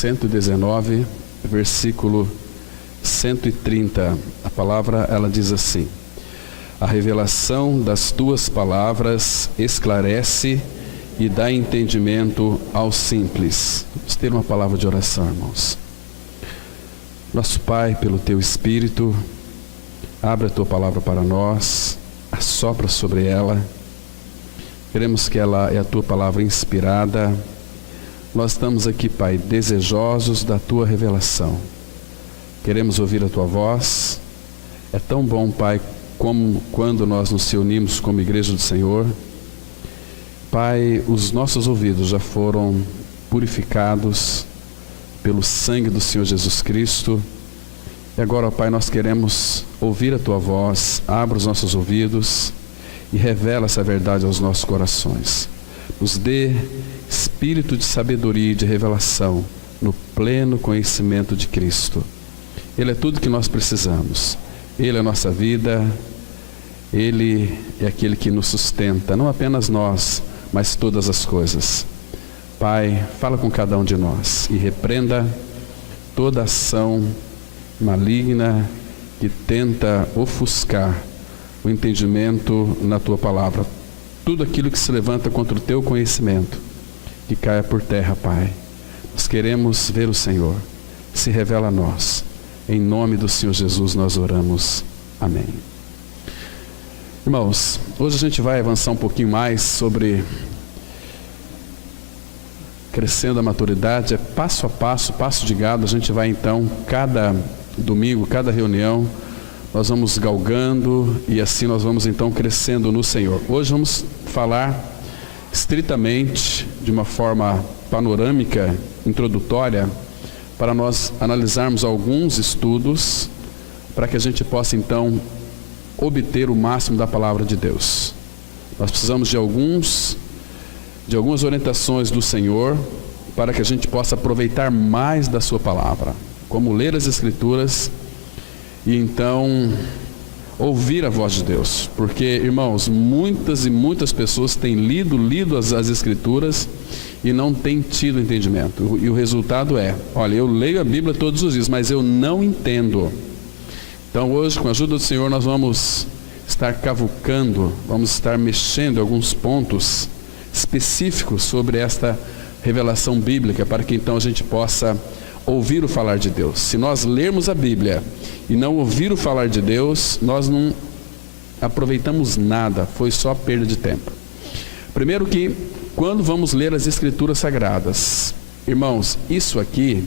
119, versículo 130. A palavra, ela diz assim: a revelação das tuas palavras esclarece e dá entendimento ao simples. Vamos ter uma palavra de oração, irmãos. Nosso Pai, pelo teu Espírito, abre a tua palavra para nós, assopra sobre ela. Queremos que ela é a tua palavra inspirada. Nós estamos aqui, Pai, desejosos da tua revelação. Queremos ouvir a tua voz. É tão bom, Pai, como quando nós nos reunimos como igreja do Senhor. Pai, os nossos ouvidos já foram purificados pelo sangue do Senhor Jesus Cristo. E agora, Pai, nós queremos ouvir a tua voz. Abra os nossos ouvidos e revela essa verdade aos nossos corações. Nos dê espírito de sabedoria e de revelação no pleno conhecimento de Cristo. Ele é tudo que nós precisamos. Ele é a nossa vida. Ele é aquele que nos sustenta, não apenas nós, mas todas as coisas. Pai, fala com cada um de nós e repreenda toda ação maligna que tenta ofuscar o entendimento na tua palavra. Tudo aquilo que se levanta contra o teu conhecimento, que caia por terra, Pai. Nós queremos ver o Senhor. Se revela a nós. Em nome do Senhor Jesus nós oramos. Amém. Irmãos, hoje a gente vai avançar um pouquinho mais sobre crescendo a maturidade. É passo a passo, passo de gado. A gente vai então, cada domingo, cada reunião, nós vamos galgando e assim nós vamos então crescendo no Senhor. Hoje vamos falar estritamente, de uma forma panorâmica, introdutória, para nós analisarmos alguns estudos, para que a gente possa então obter o máximo da palavra de Deus. Nós precisamos de algumas orientações do Senhor, para que a gente possa aproveitar mais da sua palavra, como ler as Escrituras e então ouvir a voz de Deus. Porque, irmãos, muitas e muitas pessoas têm lido as Escrituras e não têm tido entendimento. E o resultado é, olha, eu leio a Bíblia todos os dias, mas eu não entendo. Então hoje, com a ajuda do Senhor, nós vamos estar cavucando, vamos estar mexendo em alguns pontos específicos sobre esta revelação bíblica, para que então a gente possa ouvir o falar de Deus. Se nós lermos a Bíblia e não ouvir o falar de Deus, nós não aproveitamos nada, foi só perda de tempo. Primeiro que, quando vamos ler as Escrituras Sagradas, irmãos, isso aqui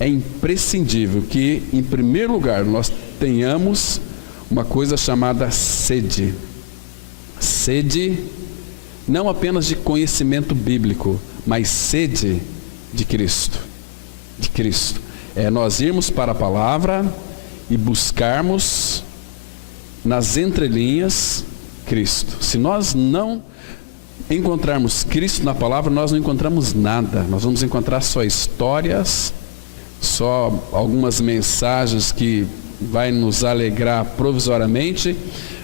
é imprescindível que, em primeiro lugar, nós tenhamos uma coisa chamada sede. Sede não apenas de conhecimento bíblico, mas sede de Cristo. De Cristo. É nós irmos para a palavra e buscarmos nas entrelinhas Cristo. Se nós não encontrarmos Cristo na palavra, nós não encontramos nada. Nós vamos encontrar só histórias, só algumas mensagens que vai nos alegrar provisoriamente,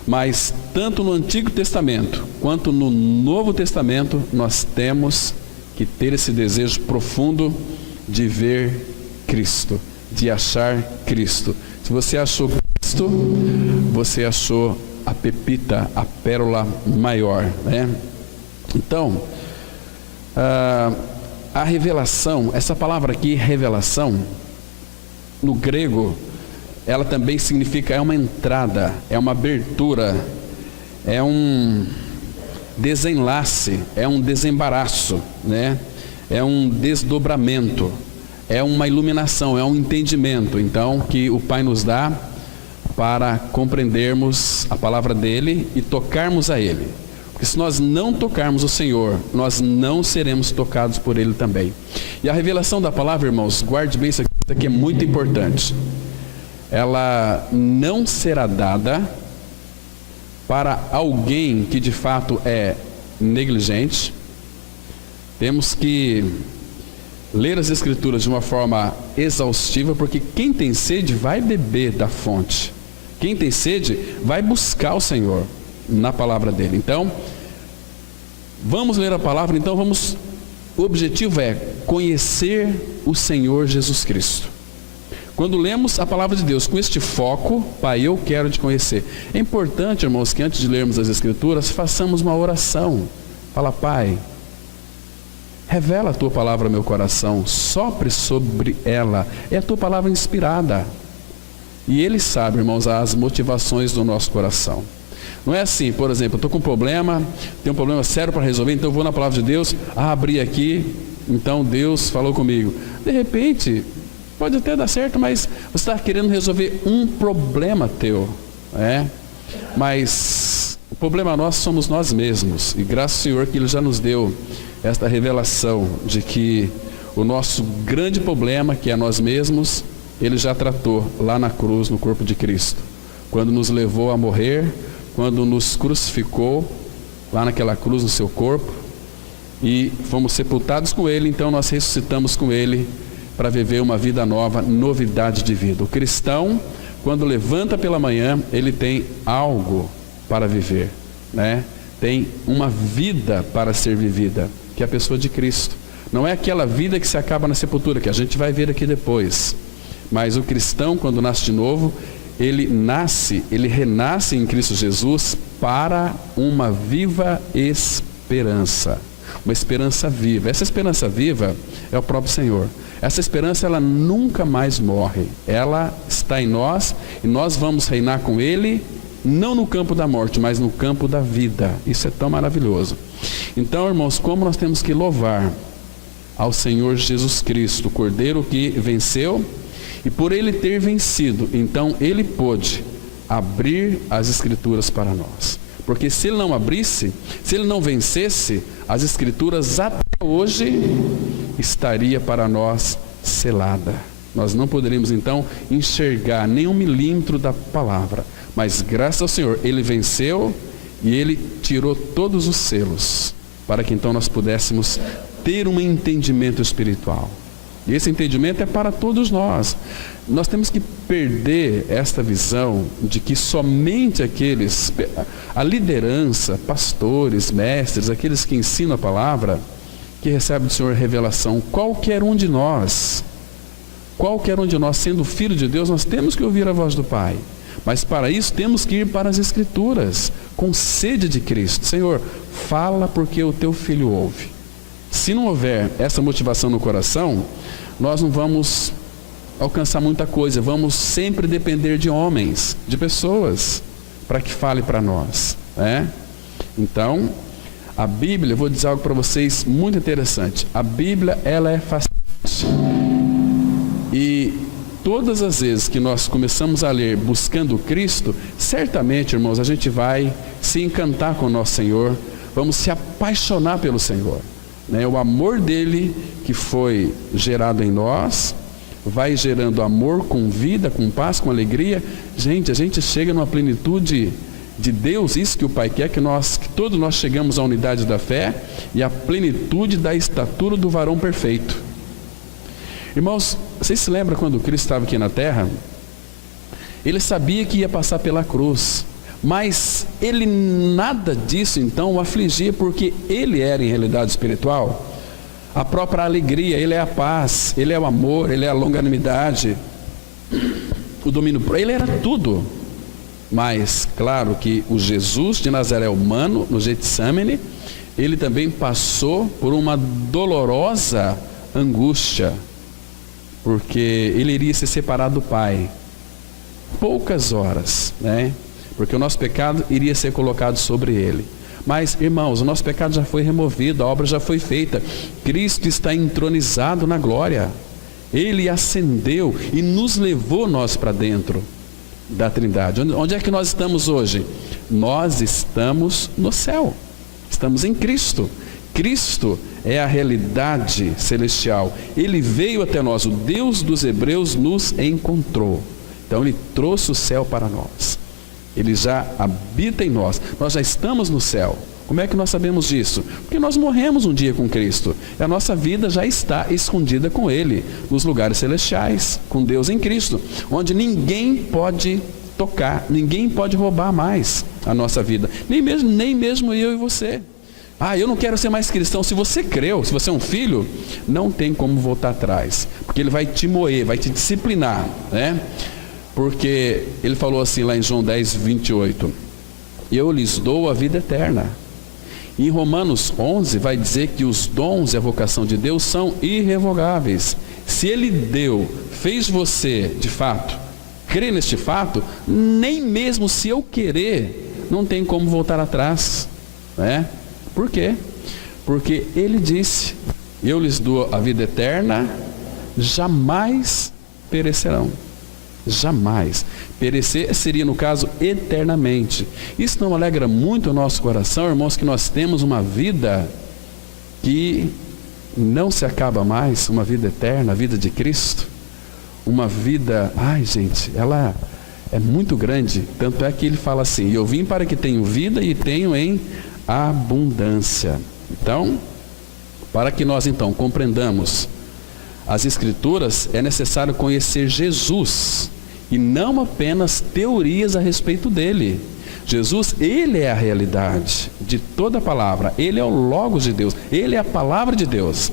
mas tanto no Antigo Testamento quanto no Novo Testamento nós temos que ter esse desejo profundo de ver Cristo, de achar Cristo. Se você achou Cristo, você achou a pepita, a pérola maior, né? Então, a revelação, essa palavra aqui, revelação, no grego, ela também significa, é uma entrada, é uma abertura, é um desenlace, é um desembaraço, né? É um desdobramento, é uma iluminação, é um entendimento, então, que o Pai nos dá para compreendermos a palavra dele e tocarmos a ele. Porque se nós não tocarmos o Senhor, nós não seremos tocados por ele também. E a revelação da palavra, irmãos, guarde bem isso aqui é muito importante. Ela não será dada para alguém que de fato é negligente. Temos que ler as Escrituras de uma forma exaustiva, porque quem tem sede vai beber da fonte. Quem tem sede vai buscar o Senhor na palavra dele. Então, vamos ler a palavra, então vamos O objetivo é conhecer o Senhor Jesus Cristo. Quando lemos a palavra de Deus com este foco, Pai, eu quero te conhecer. É importante, irmãos, que antes de lermos as Escrituras, façamos uma oração. Fala, Pai, revela a tua palavra ao meu coração, sopre sobre ela. É a tua palavra inspirada. E Ele sabe, irmãos, as motivações do nosso coração. Não é assim, por exemplo, eu estou com um problema, tenho um problema sério para resolver, então eu vou na palavra de Deus, abri aqui, então Deus falou comigo. De repente, pode até dar certo, mas você está querendo resolver um problema teu, mas o problema nosso somos nós mesmos, e graças ao Senhor que Ele já nos deu esta revelação de que o nosso grande problema, que é nós mesmos, Ele já tratou lá na cruz, no corpo de Cristo, quando nos levou a morrer, quando nos crucificou lá naquela cruz no seu corpo, e fomos sepultados com Ele, então nós ressuscitamos com Ele para viver uma vida nova, novidade de vida. O cristão, quando levanta pela manhã, ele tem algo para viver, tem uma vida para ser vivida, que é a pessoa de Cristo. Não é aquela vida que se acaba na sepultura, que a gente vai ver aqui depois. Mas o cristão, quando nasce de novo, ele renasce em Cristo Jesus para uma viva esperança. Uma esperança viva. Essa esperança viva é o próprio Senhor. Essa esperança, ela nunca mais morre. Ela está em nós e nós vamos reinar com Ele, não no campo da morte, mas no campo da vida. Isso é tão maravilhoso. Então, irmãos, como nós temos que louvar ao Senhor Jesus Cristo, o Cordeiro que venceu, e por Ele ter vencido, então Ele pôde abrir as Escrituras para nós. Porque se Ele não abrisse, se Ele não vencesse, as Escrituras até hoje estaria para nós selada. Nós não poderíamos então enxergar nem 1 milímetro da palavra. Mas graças ao Senhor, Ele venceu e Ele tirou todos os selos, para que então nós pudéssemos ter um entendimento espiritual. E esse entendimento é para todos nós. Nós temos que perder esta visão de que somente aqueles, a liderança, pastores, mestres, aqueles que ensinam a palavra, que recebem do Senhor revelação. Qualquer um de nós, sendo filho de Deus, nós temos que ouvir a voz do Pai. Mas para isso temos que ir para as Escrituras, com sede de Cristo. Senhor, fala porque o teu filho ouve. Se não houver essa motivação no coração, nós não vamos alcançar muita coisa. Vamos sempre depender de homens, de pessoas, para que fale para nós. Então, a Bíblia, eu vou dizer algo para vocês muito interessante. A Bíblia, ela é fascinante. E todas as vezes que nós começamos a ler buscando Cristo, certamente, irmãos, a gente vai se encantar com o nosso Senhor, vamos se apaixonar pelo Senhor. O amor dele que foi gerado em nós, vai gerando amor com vida, com paz, com alegria. Gente, a gente chega numa plenitude de Deus, isso que o Pai quer, que todos nós chegamos à unidade da fé e à plenitude da estatura do varão perfeito. Irmãos, vocês se lembram quando Cristo estava aqui na terra? Ele sabia que ia passar pela cruz, mas ele nada disso então o afligia, porque ele era em realidade espiritual a própria alegria, ele é a paz, ele é o amor, ele é a longanimidade, o domínio, ele era tudo. Mas claro que o Jesus de Nazaré humano, no Getsemane, ele também passou por uma dolorosa angústia, porque ele iria se separar do Pai poucas horas, porque o nosso pecado iria ser colocado sobre ele. Mas, irmãos, o nosso pecado já foi removido, a obra já foi feita. Cristo está entronizado na glória. Ele ascendeu e nos levou nós para dentro da Trindade. Onde é que nós estamos hoje? Nós estamos no céu. Estamos em Cristo. Cristo é a realidade celestial. Ele veio até nós. O Deus dos Hebreus nos encontrou. Então Ele trouxe o céu para nós. Ele já habita em nós. Nós já estamos no céu. Como é que nós sabemos disso? Porque nós morremos um dia com Cristo. E a nossa vida já está escondida com Ele, nos lugares celestiais, com Deus em Cristo, onde ninguém pode tocar, ninguém pode roubar mais a nossa vida. Nem mesmo eu e você. Eu não quero ser mais cristão. Se você creu, se você é um filho, não tem como voltar atrás, porque ele vai te moer, vai te disciplinar, né? Porque ele falou assim lá em João 10, 28, eu lhes dou a vida eterna. Em Romanos 11 vai dizer que os dons e a vocação de Deus são irrevogáveis. Se Ele fez você de fato, crer neste fato, nem mesmo se eu querer, não tem como voltar atrás, né? Por quê? Porque Ele disse, eu lhes dou a vida eterna, jamais perecerão. Jamais. Perecer seria, no caso, eternamente. Isso não alegra muito o nosso coração, irmãos, que nós temos uma vida que não se acaba mais, uma vida eterna, a vida de Cristo. Uma vida, gente, ela é muito grande. Tanto é que ele fala assim, eu vim para que tenham vida e tenham em abundância. Então, para que nós então compreendamos as Escrituras, é necessário conhecer Jesus e não apenas teorias a respeito dele. Jesus, ele é a realidade de toda a palavra, ele é o Logos de Deus, ele é a palavra de Deus.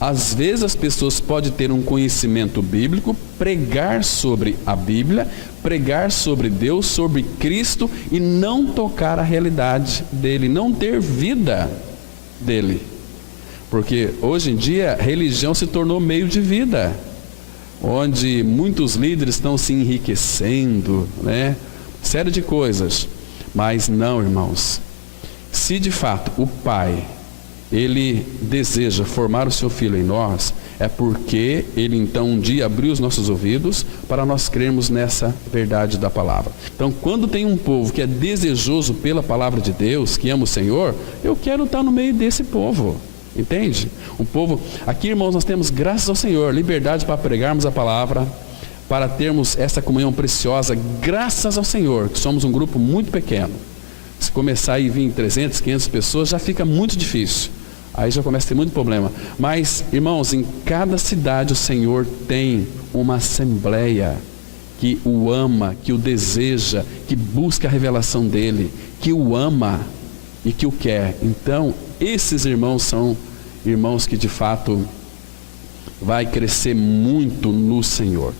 Às vezes as pessoas podem ter um conhecimento bíblico, pregar sobre a Bíblia, pregar sobre Deus, sobre Cristo e não tocar a realidade dele, não ter vida dele. Porque hoje em dia a religião se tornou meio de vida, onde muitos líderes estão se enriquecendo, né? Série de coisas. Mas não, irmãos, se de fato o Pai, Ele deseja formar o seu Filho em nós, é porque Ele então um dia abriu os nossos ouvidos para nós crermos nessa verdade da palavra. Então, quando tem um povo que é desejoso pela palavra de Deus, que ama o Senhor, eu quero estar no meio desse povo. Entende? O povo, aqui, irmãos, nós temos, graças ao Senhor, liberdade para pregarmos a palavra, para termos essa comunhão preciosa, graças ao Senhor, que somos um grupo muito pequeno. Se começar a vir 300, 500 pessoas, já fica muito difícil. Aí já começa a ter muito problema. Mas, irmãos, em cada cidade o Senhor tem uma assembleia que o ama, que o deseja, que busca a revelação dele, que o ama e que o quer. Então, esses irmãos são irmãos que de fato vai crescer muito no Senhor.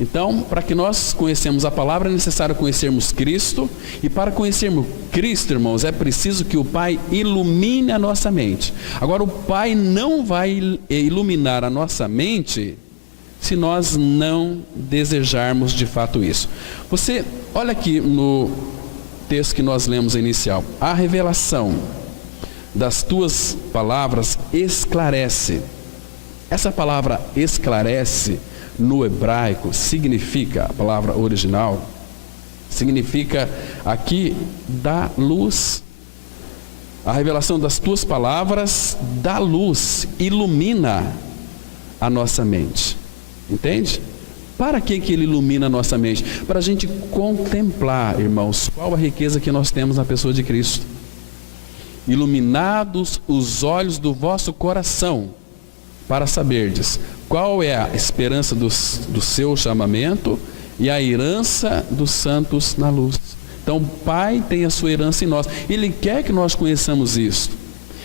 Então, para que nós conhecemos a palavra, é necessário conhecermos Cristo, e para conhecermos Cristo, irmãos, é preciso que o Pai ilumine a nossa mente. Agora, o Pai não vai iluminar a nossa mente se nós não desejarmos de fato isso. Você, olha aqui no texto que nós lemos inicial, a revelação das tuas palavras esclarece. Essa palavra esclarece no hebraico significa, a palavra original, significa aqui dá luz. A revelação das tuas palavras dá luz, ilumina a nossa mente. Entende? Para que ele ilumina a nossa mente? Para a gente contemplar, irmãos, qual a riqueza que nós temos na pessoa de Cristo. Iluminados os olhos do vosso coração, para saberdes qual é a esperança do seu chamamento e a herança dos santos na luz. Então o Pai tem a sua herança em nós. Ele quer que nós conheçamos isso.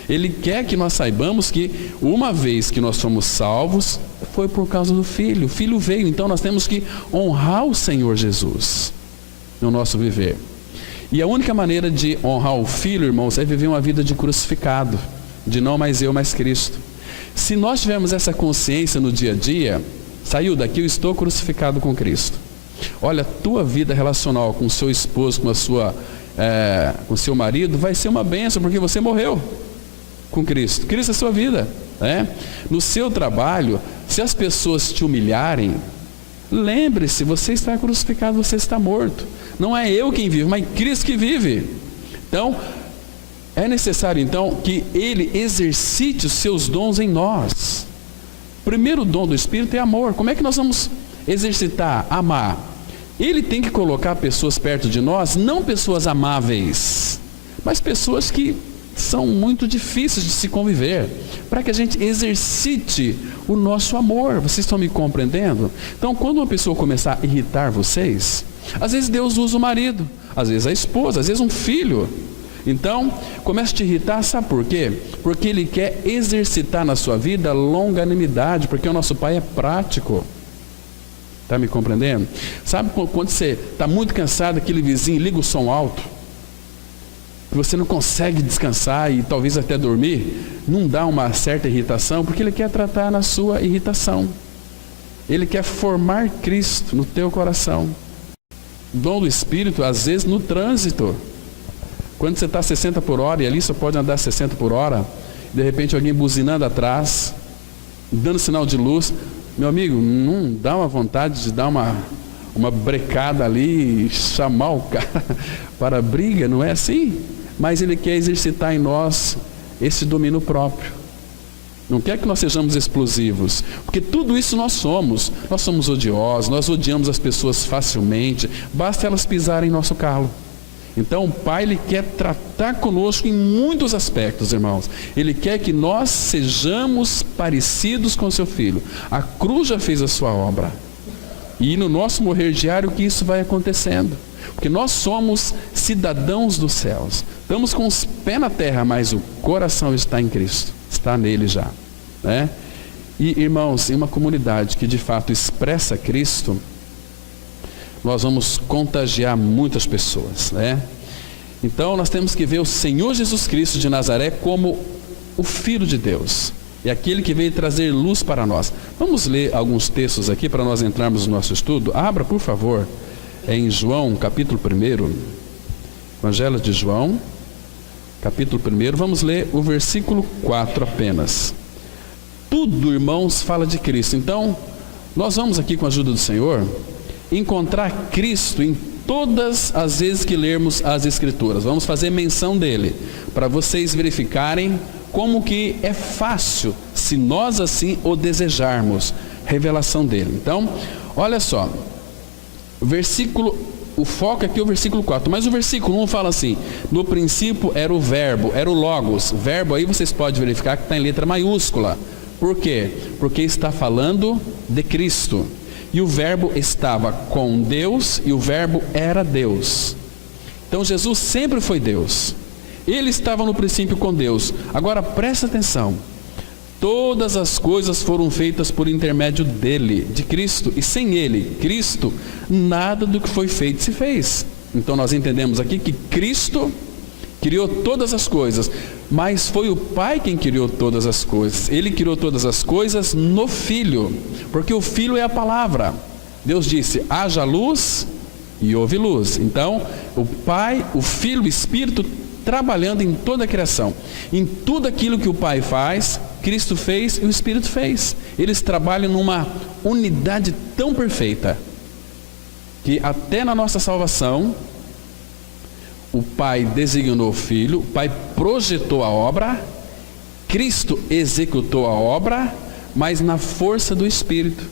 Ele quer que nós saibamos que uma vez que nós somos salvos, foi por causa do Filho. O Filho veio, então nós temos que honrar o Senhor Jesus no nosso viver. E a única maneira de honrar o Filho, irmãos, é viver uma vida de crucificado, de não mais eu, mas Cristo. Se nós tivermos essa consciência no dia a dia, saiu daqui, eu estou crucificado com Cristo. Olha, a tua vida relacional com o seu esposo, com o seu marido, vai ser uma bênção, porque você morreu com Cristo. Cristo é a sua vida, né? No seu trabalho, se as pessoas te humilharem, lembre-se, você está crucificado, você está morto. Não é eu quem vive, mas Cristo que vive. Então, é necessário então que Ele exercite os seus dons em nós. O primeiro dom do Espírito é amor. Como é que nós vamos exercitar, amar? Ele tem que colocar pessoas perto de nós, não pessoas amáveis, mas pessoas que são muito difíceis de se conviver, para que a gente exercite o nosso amor. Vocês estão me compreendendo? Então, quando uma pessoa começar a irritar vocês, às vezes Deus usa o marido, às vezes a esposa, às vezes um filho. Então, começa a te irritar, sabe por quê? Porque ele quer exercitar na sua vida longanimidade, porque o nosso Pai é prático. Está me compreendendo? Sabe quando você está muito cansado, aquele vizinho liga o som alto, que você não consegue descansar e talvez até dormir, não dá uma certa irritação, porque ele quer tratar na sua irritação. Ele quer formar Cristo no teu coração. Dom do Espírito, às vezes, no trânsito. Quando você está a 60 por hora e ali só pode andar 60 por hora, de repente alguém buzinando atrás, dando sinal de luz, meu amigo, não dá uma vontade de dar uma brecada ali e chamar o cara para a briga, não é assim? Mas ele quer exercitar em nós esse domínio próprio. Não quer que nós sejamos explosivos, porque tudo isso nós somos odiosos, nós odiamos as pessoas facilmente, basta elas pisarem em nosso calo. Então o Pai, ele quer tratar conosco em muitos aspectos, irmãos. Ele quer que nós sejamos parecidos com o seu Filho. A cruz já fez a sua obra. E no nosso morrer diário que isso vai acontecendo. Porque nós somos cidadãos dos céus. Estamos com os pés na terra, mas o coração está em Cristo. Está nele já. Né? E irmãos, em uma comunidade que de fato expressa Cristo, nós vamos contagiar muitas pessoas, né? Então nós temos que ver o Senhor Jesus Cristo de Nazaré como o Filho de Deus, e aquele que veio trazer luz para nós. Vamos ler alguns textos aqui para nós entrarmos no nosso estudo. Abra, por favor, em João, capítulo 1, Evangelho de João, capítulo 1, vamos ler o versículo 4 apenas. Tudo, irmãos, fala de Cristo. Então, nós vamos aqui, com a ajuda do Senhor, encontrar Cristo em todas as vezes que lermos as Escrituras. Vamos fazer menção dele, para vocês verificarem como que é fácil, se nós assim o desejarmos, revelação dele. Então, olha só, o foco aqui é o versículo 4, mas o versículo 1 fala assim: no princípio era o verbo, era o logos. Verbo aí vocês podem verificar que está em letra maiúscula. Por quê? Porque está falando de Cristo. E o verbo estava com Deus e o verbo era Deus. Então Jesus sempre foi Deus. Ele estava no princípio com Deus. Agora presta atenção. Todas as coisas foram feitas por intermédio dele, de Cristo. E sem ele, Cristo, nada do que foi feito se fez. Então nós entendemos aqui que Cristo criou todas as coisas, mas foi o Pai quem criou todas as coisas. Ele criou todas as coisas no Filho, porque o Filho é a palavra. Deus disse: haja luz, e houve luz. Então, o Pai, o Filho, o Espírito trabalhando em toda a criação. Em tudo aquilo que o Pai faz, Cristo fez e o Espírito fez. Eles trabalham numa unidade tão perfeita, que até na nossa salvação, o Pai designou o Filho, o Pai projetou a obra, Cristo executou a obra, mas na força do Espírito.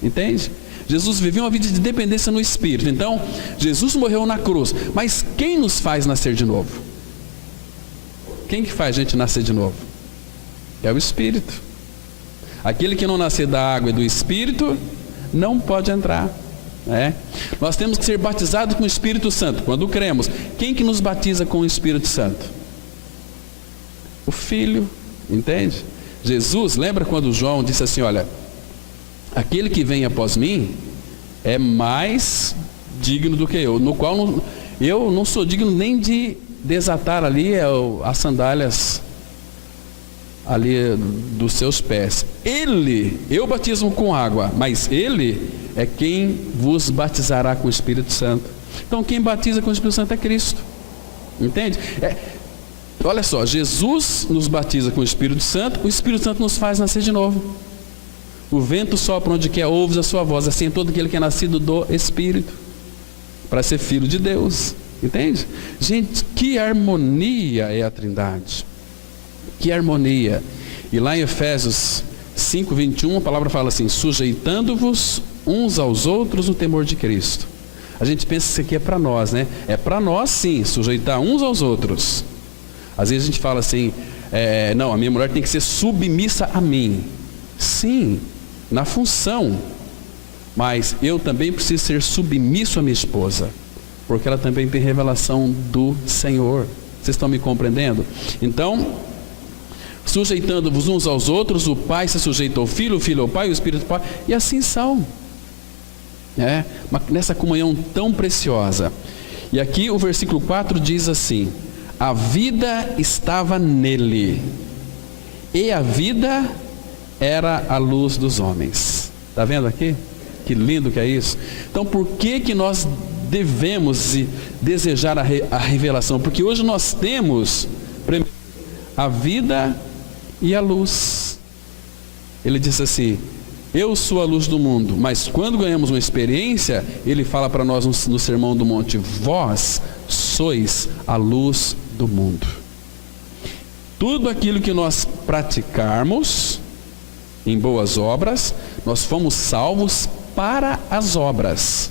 Entende? Jesus viveu uma vida de dependência no Espírito. Então, Jesus morreu na cruz, mas quem nos faz nascer de novo? Quem que faz a gente nascer de novo? É o Espírito. Aquele que não nascer da água e do Espírito não pode entrar. Nós temos que ser batizados com o Espírito Santo quando cremos. Quem que nos batiza com o Espírito Santo? O Filho, entende? Jesus, lembra quando João disse assim: olha, aquele que vem após mim é mais digno do que eu, no qual eu não sou digno nem de desatar ali as sandálias ali dos seus pés. Eu batizo com água, mas ele é quem vos batizará com o Espírito Santo. Então quem batiza com o Espírito Santo é Cristo. Entende? Olha só, Jesus nos batiza com o Espírito Santo nos faz nascer de novo. O vento sopra onde quer, ouves a sua voz. Assim é todo aquele que é nascido do Espírito, para ser filho de Deus. Entende? Gente, que harmonia é a Trindade. Que harmonia. E lá em Efésios 5:21 a palavra fala assim: sujeitando-vos uns aos outros no temor de Cristo. A gente pensa que isso aqui é para nós, né? É para nós sim, sujeitar uns aos outros. Às vezes a gente fala assim: não, a minha mulher tem que ser submissa a mim. Sim, na função. Mas eu também preciso ser submisso à minha esposa, porque ela também tem revelação do Senhor. Vocês estão me compreendendo? Então, sujeitando-vos uns aos outros, o Pai se sujeita ao Filho, o Filho ao Pai, o Espírito ao Pai, e assim são. Nessa comunhão tão preciosa. E aqui o versículo 4 diz assim: a vida estava nele, e a vida era a luz dos homens. Está vendo aqui? Que lindo que é isso. Então por que nós devemos desejar a revelação? Porque hoje nós temos a vida e a luz. Ele disse assim: eu sou a luz do mundo. Mas quando ganhamos uma experiência, ele fala para nós no Sermão do Monte: vós sois a luz do mundo. Tudo aquilo que nós praticarmos em boas obras, nós fomos salvos para as obras.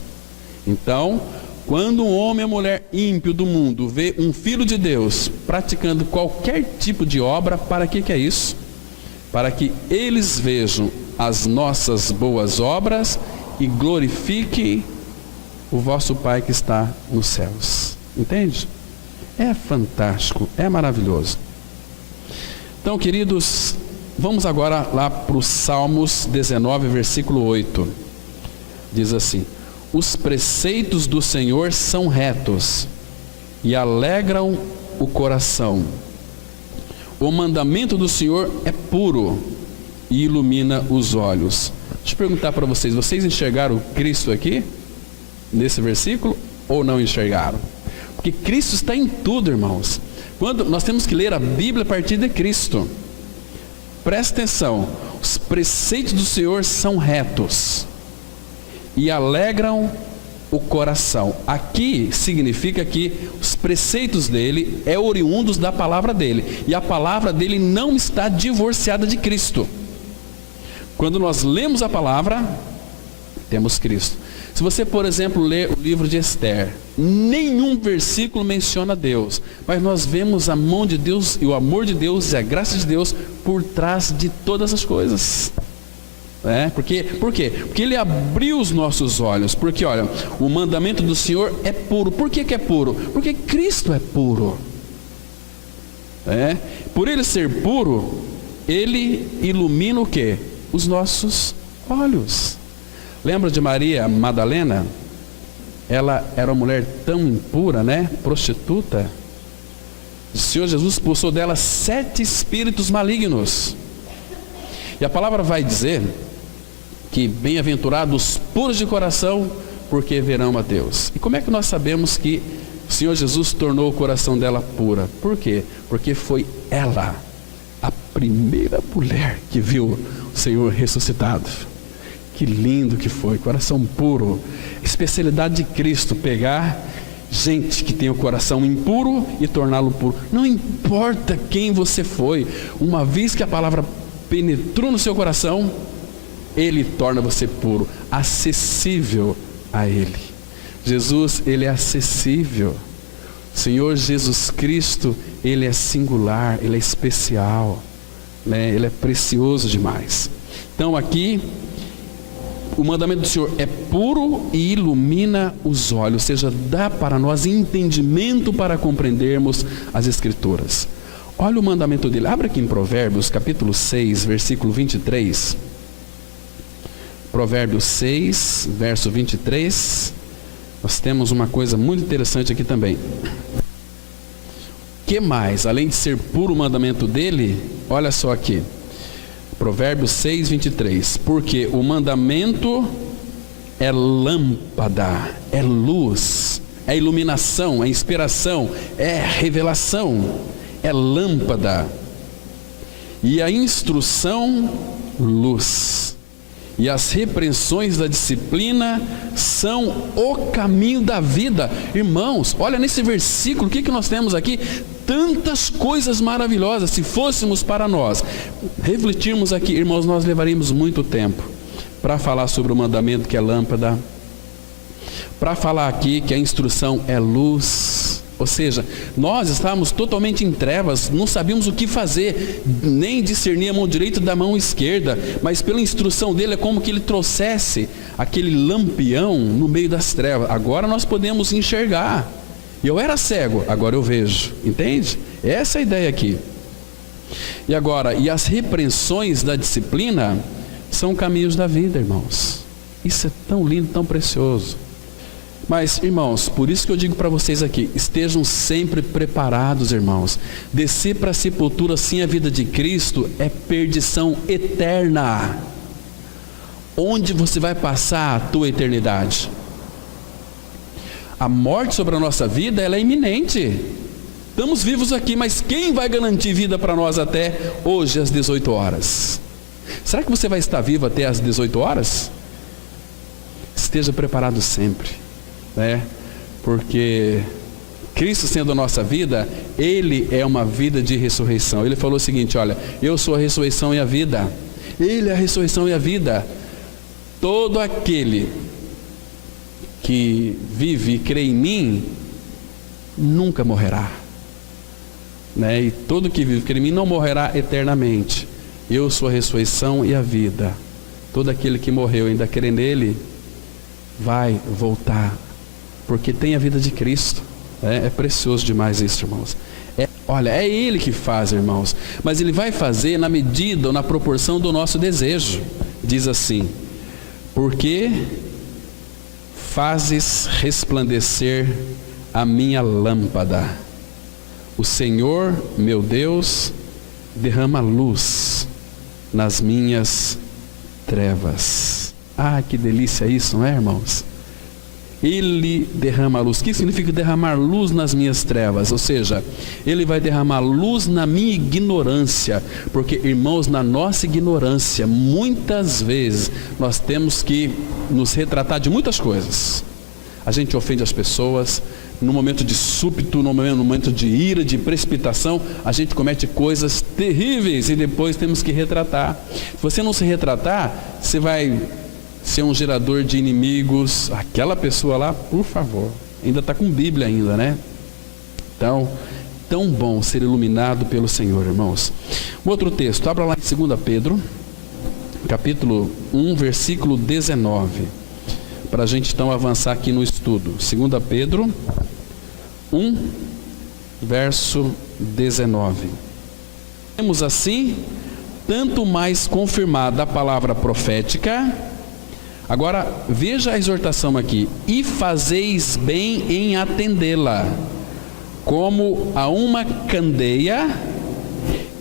Então, quando um homem ou mulher ímpio do mundo vê um filho de Deus praticando qualquer tipo de obra, para que é isso? Para que eles vejam as nossas boas obras e glorifiquem o vosso Pai que está nos céus. Entende? É fantástico, é maravilhoso. Então, queridos, vamos agora lá para os Salmos 19, versículo 8. Diz assim: os preceitos do Senhor são retos e alegram o coração. O mandamento do Senhor é puro e ilumina os olhos. Deixa eu perguntar para vocês: vocês enxergaram Cristo aqui, nesse versículo, ou não enxergaram? Porque Cristo está em tudo, irmãos. Quando nós temos que ler a Bíblia a partir de Cristo. Presta atenção: os preceitos do Senhor são retos e alegram o coração. Aqui significa que os preceitos dele é oriundos da palavra dele, e a palavra dele não está divorciada de Cristo. Quando nós lemos a palavra, temos Cristo. Se você, por exemplo, ler o livro de Esther, nenhum versículo menciona Deus, mas nós vemos a mão de Deus e o amor de Deus e a graça de Deus por trás de todas as coisas. Por quê? Porque ele abriu os nossos olhos. Porque olha, o mandamento do Senhor é puro. Por que é puro? Porque Cristo é puro. Por ele ser puro, ele ilumina o quê? Os nossos olhos. Lembra de Maria Madalena? Ela era uma mulher tão impura, prostituta. O Senhor Jesus expulsou dela 7 espíritos malignos. E a palavra vai dizer que bem-aventurados puros de coração, porque verão a Deus. E como é que nós sabemos que o Senhor Jesus tornou o coração dela pura? Por quê? Porque foi ela a primeira mulher que viu o Senhor ressuscitado. Que lindo que foi, coração puro. Especialidade de Cristo, pegar gente que tem o coração impuro e torná-lo puro. Não importa quem você foi, uma vez que a palavra penetrou no seu coração, ele torna você puro, acessível a ele. Jesus, ele é acessível. Senhor Jesus Cristo, ele é singular, ele é especial, ele é precioso demais. Então aqui, o mandamento do Senhor é puro e ilumina os olhos, ou seja, dá para nós entendimento para compreendermos as Escrituras. Olha o mandamento dele, abre aqui em Provérbios, capítulo 6, versículo 23. Provérbios 6, verso 23. Nós temos uma coisa muito interessante aqui também. O que mais? Além de ser puro o mandamento dele, olha só aqui. Provérbios 6, 23. Porque o mandamento é lâmpada, é luz, é iluminação, é inspiração, é revelação, é lâmpada. E a instrução, luz. E as repreensões da disciplina são o caminho da vida. Irmãos, olha nesse versículo, o que nós temos aqui? Tantas coisas maravilhosas. Se fôssemos para nós refletirmos aqui, irmãos, nós levaríamos muito tempo para falar sobre o mandamento que é lâmpada, para falar aqui que a instrução é luz. Ou seja, nós estávamos totalmente em trevas, não sabíamos o que fazer, nem discernir a mão direita da mão esquerda, mas pela instrução dele é como que ele trouxesse aquele lampião no meio das trevas. Agora nós podemos enxergar. E eu era cego, agora eu vejo. Entende? Essa é a ideia aqui. E agora, e as repreensões da disciplina são caminhos da vida, irmãos. Isso é tão lindo, tão precioso. Mas, irmãos, por isso que eu digo para vocês aqui, estejam sempre preparados, irmãos. Descer para a sepultura sem a vida de Cristo é perdição eterna. Onde você vai passar a tua eternidade? A morte sobre a nossa vida, ela é iminente. Estamos vivos aqui, mas quem vai garantir vida para nós até hoje às 18 horas? Será que você vai estar vivo até às 18 horas? Esteja preparado sempre, né? Porque Cristo sendo a nossa vida, Ele é uma vida de ressurreição. Ele falou o seguinte, olha, eu sou a ressurreição e a vida. Ele é a ressurreição e a vida. Todo aquele que vive e crê em mim, nunca morrerá. Né? E todo que vive e crê em mim não morrerá eternamente. Eu sou a ressurreição e a vida. Todo aquele que morreu e ainda crê nele, vai voltar, porque tem a vida de Cristo. É precioso demais isso, irmãos. Olha, é Ele que faz, irmãos, mas Ele vai fazer na medida ou na proporção do nosso desejo. Diz assim, porque fazes resplandecer a minha lâmpada, o Senhor meu Deus derrama luz nas minhas trevas. Ah, que delícia isso, não é, irmãos? Ele derrama luz. O que significa derramar luz nas minhas trevas? Ou seja, Ele vai derramar luz na minha ignorância. Porque, irmãos, na nossa ignorância, muitas vezes, nós temos que nos retratar de muitas coisas. A gente ofende as pessoas, no momento de súbito, no momento de ira, de precipitação, a gente comete coisas terríveis e depois temos que retratar. Se você não se retratar, você vai ser um gerador de inimigos. Aquela pessoa lá, por favor, ainda está com Bíblia ainda, né? Então, tão bom ser iluminado pelo Senhor, irmãos. Um outro texto, abra lá em 2 Pedro, capítulo 1, versículo 19, para a gente então avançar aqui no estudo. 2 Pedro 1, verso 19. Temos assim, tanto mais confirmada a palavra profética. Agora, veja a exortação aqui. E fazeis bem em atendê-la, como a uma candeia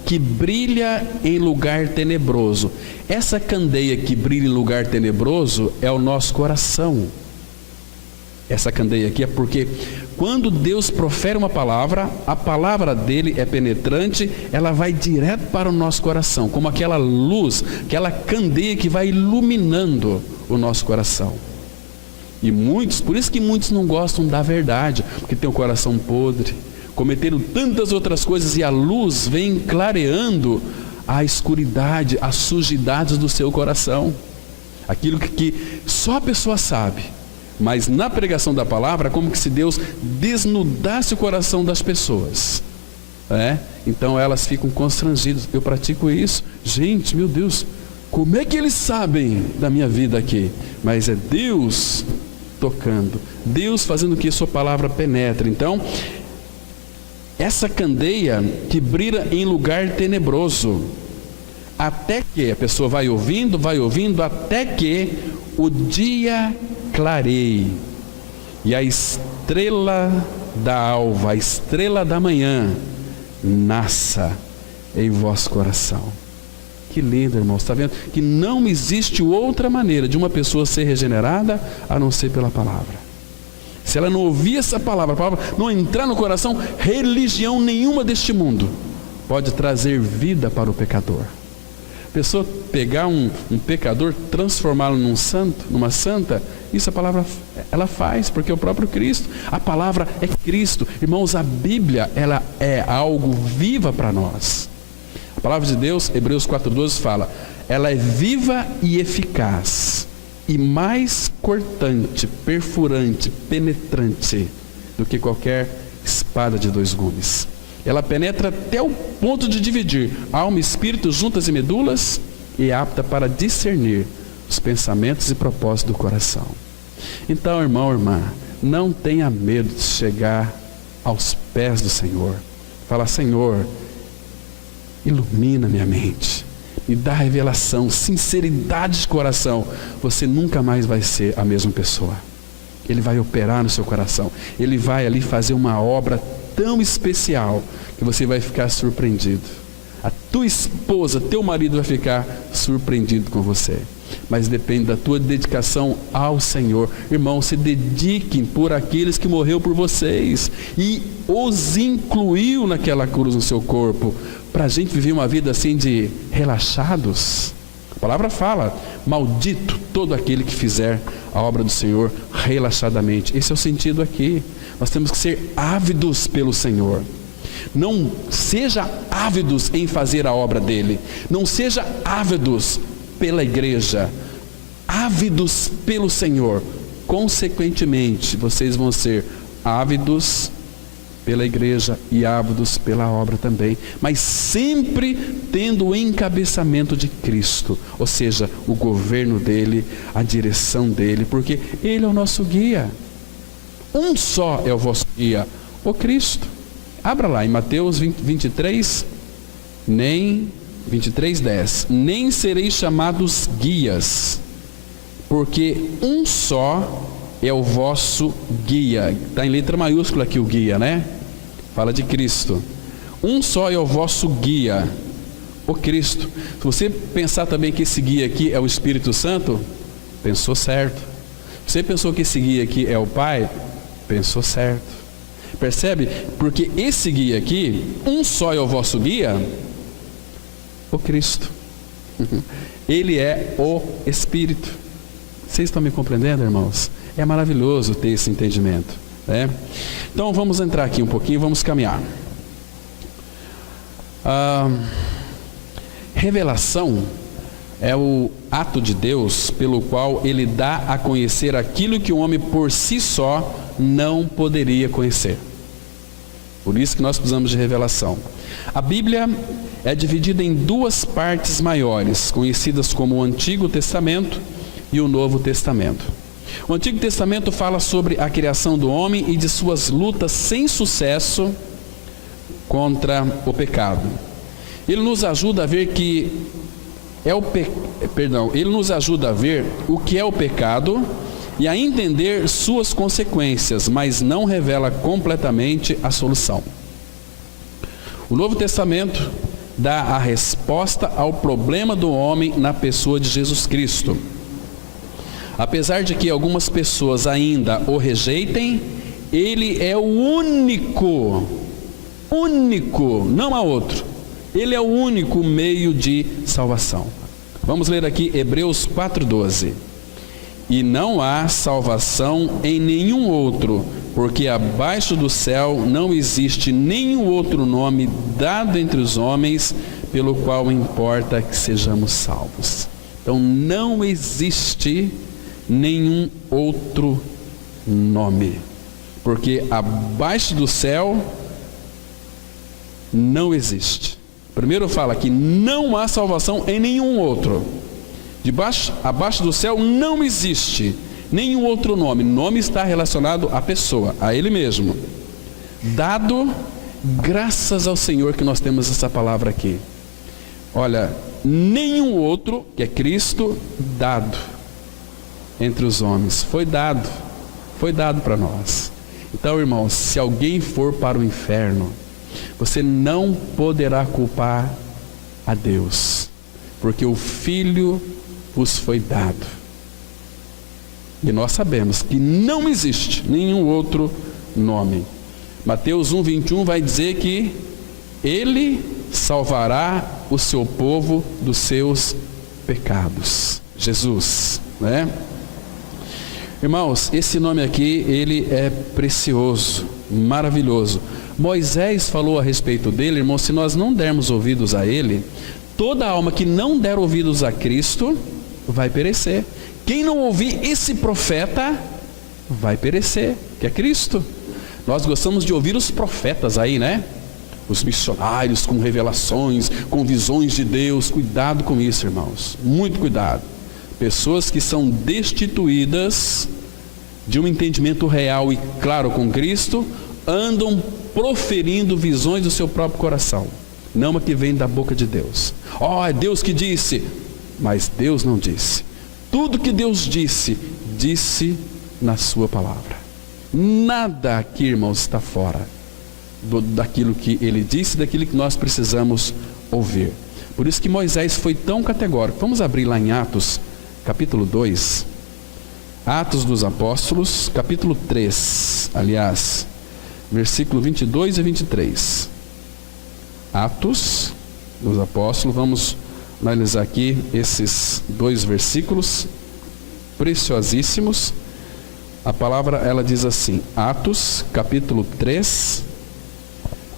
que brilha em lugar tenebroso. Essa candeia que brilha em lugar tenebroso é o nosso coração. Essa candeia aqui é porque quando Deus profere uma palavra, a palavra dele é penetrante, ela vai direto para o nosso coração, como aquela luz, aquela candeia que vai iluminando o nosso coração. E muitos, por isso que muitos não gostam da verdade, porque tem o coração podre, cometeram tantas outras coisas e a luz vem clareando a escuridade, as sujidades do seu coração. Aquilo que só a pessoa sabe. Mas na pregação da palavra, como que se Deus desnudasse o coração das pessoas, né? Então elas ficam constrangidas. Eu pratico isso. Gente, meu Deus, como é que eles sabem da minha vida aqui? Mas é Deus tocando, Deus fazendo que a sua palavra penetre. Então, essa candeia que brilha em lugar tenebroso, até que a pessoa vai ouvindo, até que o dia clareie e a estrela da alva, a estrela da manhã nasça em vosso coração. Que lindo, irmãos, está vendo? Que não existe outra maneira de uma pessoa ser regenerada a não ser pela palavra. Se ela não ouvir essa palavra, a palavra não entrar no coração, religião nenhuma deste mundo pode trazer vida para o pecador. A pessoa pegar um pecador, transformá-lo num santo, numa santa, isso a palavra ela faz, porque é o próprio Cristo. A palavra é Cristo. Irmãos, a Bíblia ela é algo viva para nós. A palavra de Deus, Hebreus 4:12 fala, ela é viva e eficaz, e mais cortante, perfurante, penetrante do que qualquer espada de 2 gumes. Ela penetra até o ponto de dividir alma e espírito, juntas e medulas, e é apta para discernir os pensamentos e propósitos do coração. Então, irmão, irmã, não tenha medo de chegar aos pés do Senhor. Fala: Senhor, ilumina minha mente, me dá revelação, sinceridade de coração. Você nunca mais vai ser a mesma pessoa. Ele vai operar no seu coração. Ele vai ali fazer uma obra tão especial que você vai ficar surpreendido. A tua esposa, teu marido vai ficar surpreendido com você. Mas depende da tua dedicação ao Senhor. Irmão, se dediquem por aqueles que morreu por vocês e os incluiu naquela cruz no seu corpo, para a gente viver uma vida assim de relaxados. A palavra fala: maldito todo aquele que fizer a obra do Senhor relaxadamente. Esse é o sentido aqui. Nós temos que ser ávidos pelo Senhor. Não seja ávidos em fazer a obra dele. Não seja ávidos pela igreja. Ávidos pelo Senhor. Consequentemente, vocês vão ser ávidos pela igreja e ávidos pela obra também, mas sempre tendo o encabeçamento de Cristo, ou seja, o governo dele, a direção dele, porque ele é o nosso guia. Um só é o vosso guia, o Cristo. Abra lá em Mateus 23, 10. Nem sereis chamados guias, porque um só é o vosso guia. Está em letra maiúscula aqui o guia, né? Fala de Cristo. Um só é o vosso guia, o Cristo. Se você pensar também que esse guia aqui é o Espírito Santo, pensou certo. Você pensou que esse guia aqui é o Pai? Pensou certo. Percebe? Porque esse guia aqui, um só é o vosso guia, o Cristo. Ele é o Espírito. Vocês estão me compreendendo, irmãos? É maravilhoso ter esse entendimento, né? Então vamos entrar aqui um pouquinho, vamos caminhar. Revelação é o ato de Deus pelo qual ele dá a conhecer aquilo que o homem por si só não poderia conhecer. Por isso que nós precisamos de revelação. A Bíblia é dividida em duas partes maiores, conhecidas como o Antigo Testamento e o Novo Testamento. O Antigo Testamento fala sobre a criação do homem e de suas lutas sem sucesso contra o pecado. Ele nos ajuda a ver ele nos ajuda a ver o que é o pecado e a entender suas consequências, mas não revela completamente a solução. O Novo Testamento dá a resposta ao problema do homem na pessoa de Jesus Cristo. Apesar de que algumas pessoas ainda o rejeitem, ele é o único, não há outro. Ele é o único meio de salvação. Vamos ler aqui Hebreus 4:12. E não há salvação em nenhum outro, porque abaixo do céu não existe nenhum outro nome dado entre os homens, pelo qual importa que sejamos salvos. Então não existe nenhum outro nome, porque abaixo do céu não existe. Primeiro fala que não há salvação em nenhum outro. Abaixo do céu não existe nenhum outro nome. Nome está relacionado à pessoa, a ele mesmo. Dado, graças ao Senhor que nós temos essa palavra aqui. Olha, nenhum outro, que é Cristo, dado entre os homens. Foi dado para nós. Então, irmãos, se alguém for para o inferno, você não poderá culpar a Deus, porque o Filho vos foi dado. E nós sabemos que não existe nenhum outro nome. Mateus 1:21 vai dizer que ele salvará o seu povo dos seus pecados. Jesus, né? Irmãos, esse nome aqui, ele é precioso, maravilhoso. Moisés falou a respeito dele, irmãos, se nós não dermos ouvidos a ele, toda alma que não der ouvidos a Cristo vai perecer. Quem não ouvir esse profeta vai perecer, que é Cristo. Nós gostamos de ouvir os profetas aí, né? Os missionários com revelações, com visões de Deus. Cuidado com isso, irmãos, muito cuidado. Pessoas que são destituídas de um entendimento real e claro com Cristo, andam proferindo visões do seu próprio coração, não a que vem da boca de Deus. É Deus que disse, mas Deus não disse. Tudo que Deus disse, disse na sua palavra. Nada aqui, irmãos, está fora daquilo que ele disse, daquilo que nós precisamos ouvir. Por isso que Moisés foi tão categórico. Vamos abrir lá em Atos, capítulo 2. Atos dos Apóstolos, capítulo 3, aliás, versículo 22 e 23. Atos dos Apóstolos, vamos analisar aqui esses dois versículos preciosíssimos. A palavra, ela diz assim, Atos, capítulo 3,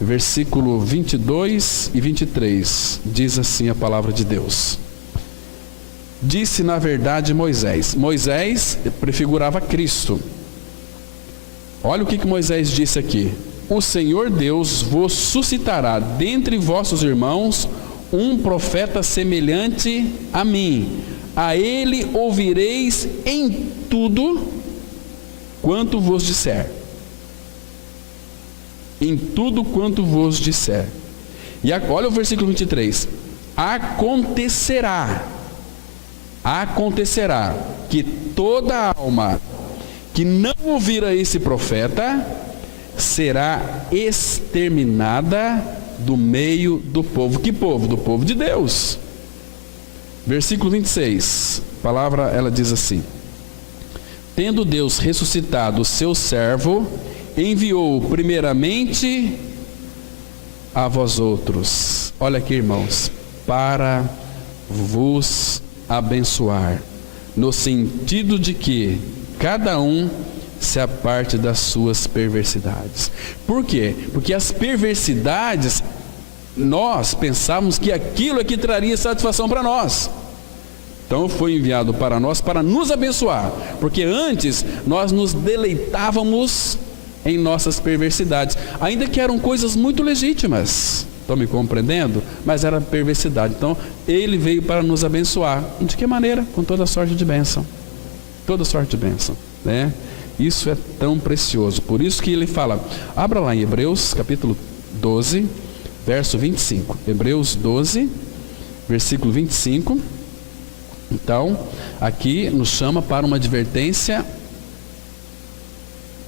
versículo 22 e 23, diz assim a palavra de Deus. Disse na verdade Moisés. Moisés prefigurava Cristo. Olha o que Moisés disse aqui. O Senhor Deus vos suscitará dentre vossos irmãos um profeta semelhante a mim. A ele ouvireis em tudo quanto vos disser. Em tudo quanto vos disser. E olha o versículo 23. Acontecerá que toda alma que não ouvir a esse profeta será exterminada do meio do povo. Que povo? Do povo de Deus. Versículo 26, a palavra, ela diz assim: tendo Deus ressuscitado o seu servo, enviou primeiramente a vós outros, olha aqui, irmãos, para vos abençoar, no sentido de que cada um se aparte das suas perversidades. Por quê? Porque as perversidades, nós pensávamos que aquilo é que traria satisfação para nós. Então foi enviado para nós para nos abençoar, porque antes nós nos deleitávamos em nossas perversidades, ainda que eram coisas muito legítimas. Estão me compreendendo? Mas era perversidade. Então ele veio para nos abençoar. De que maneira? Com toda sorte de bênção. Toda sorte de bênção, né? Isso é tão precioso. Por isso que ele fala, abra lá em Hebreus capítulo 12, verso 25. Hebreus 12, versículo 25. Então, aqui nos chama para uma advertência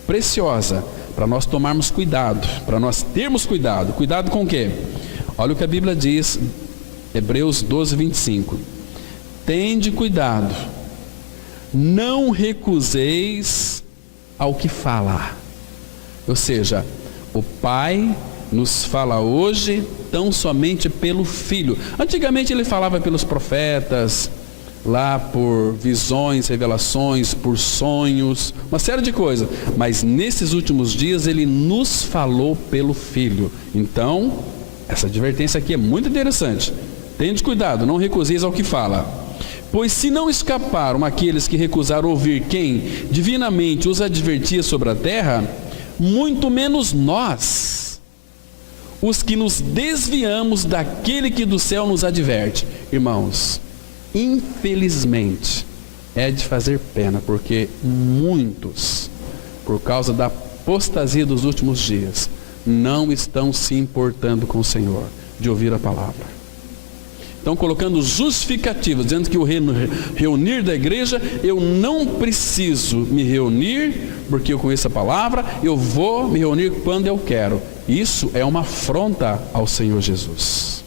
preciosa, para nós tomarmos cuidado, para nós termos cuidado. Cuidado com o quê? Olha o que a Bíblia diz, Hebreus 12, 25. Tende cuidado, não recuseis ao que fala. Ou seja, o Pai nos fala hoje tão somente pelo Filho. Antigamente ele falava pelos profetas, lá por visões, revelações, por sonhos, uma série de coisas. Mas nesses últimos dias ele nos falou pelo Filho. Então, essa advertência aqui é muito interessante. Tende cuidado, não recuseis ao que fala. Pois se não escaparam aqueles que recusaram ouvir quem divinamente os advertia sobre a terra, muito menos nós, os que nos desviamos daquele que do céu nos adverte. Irmãos, infelizmente, é de fazer pena, porque muitos, por causa da apostasia dos últimos dias, não estão se importando com o Senhor, de ouvir a palavra. Estão colocando justificativas, dizendo que o reunir da igreja, eu não preciso me reunir, porque eu conheço a palavra, eu vou me reunir quando eu quero. Isso é uma afronta ao Senhor Jesus.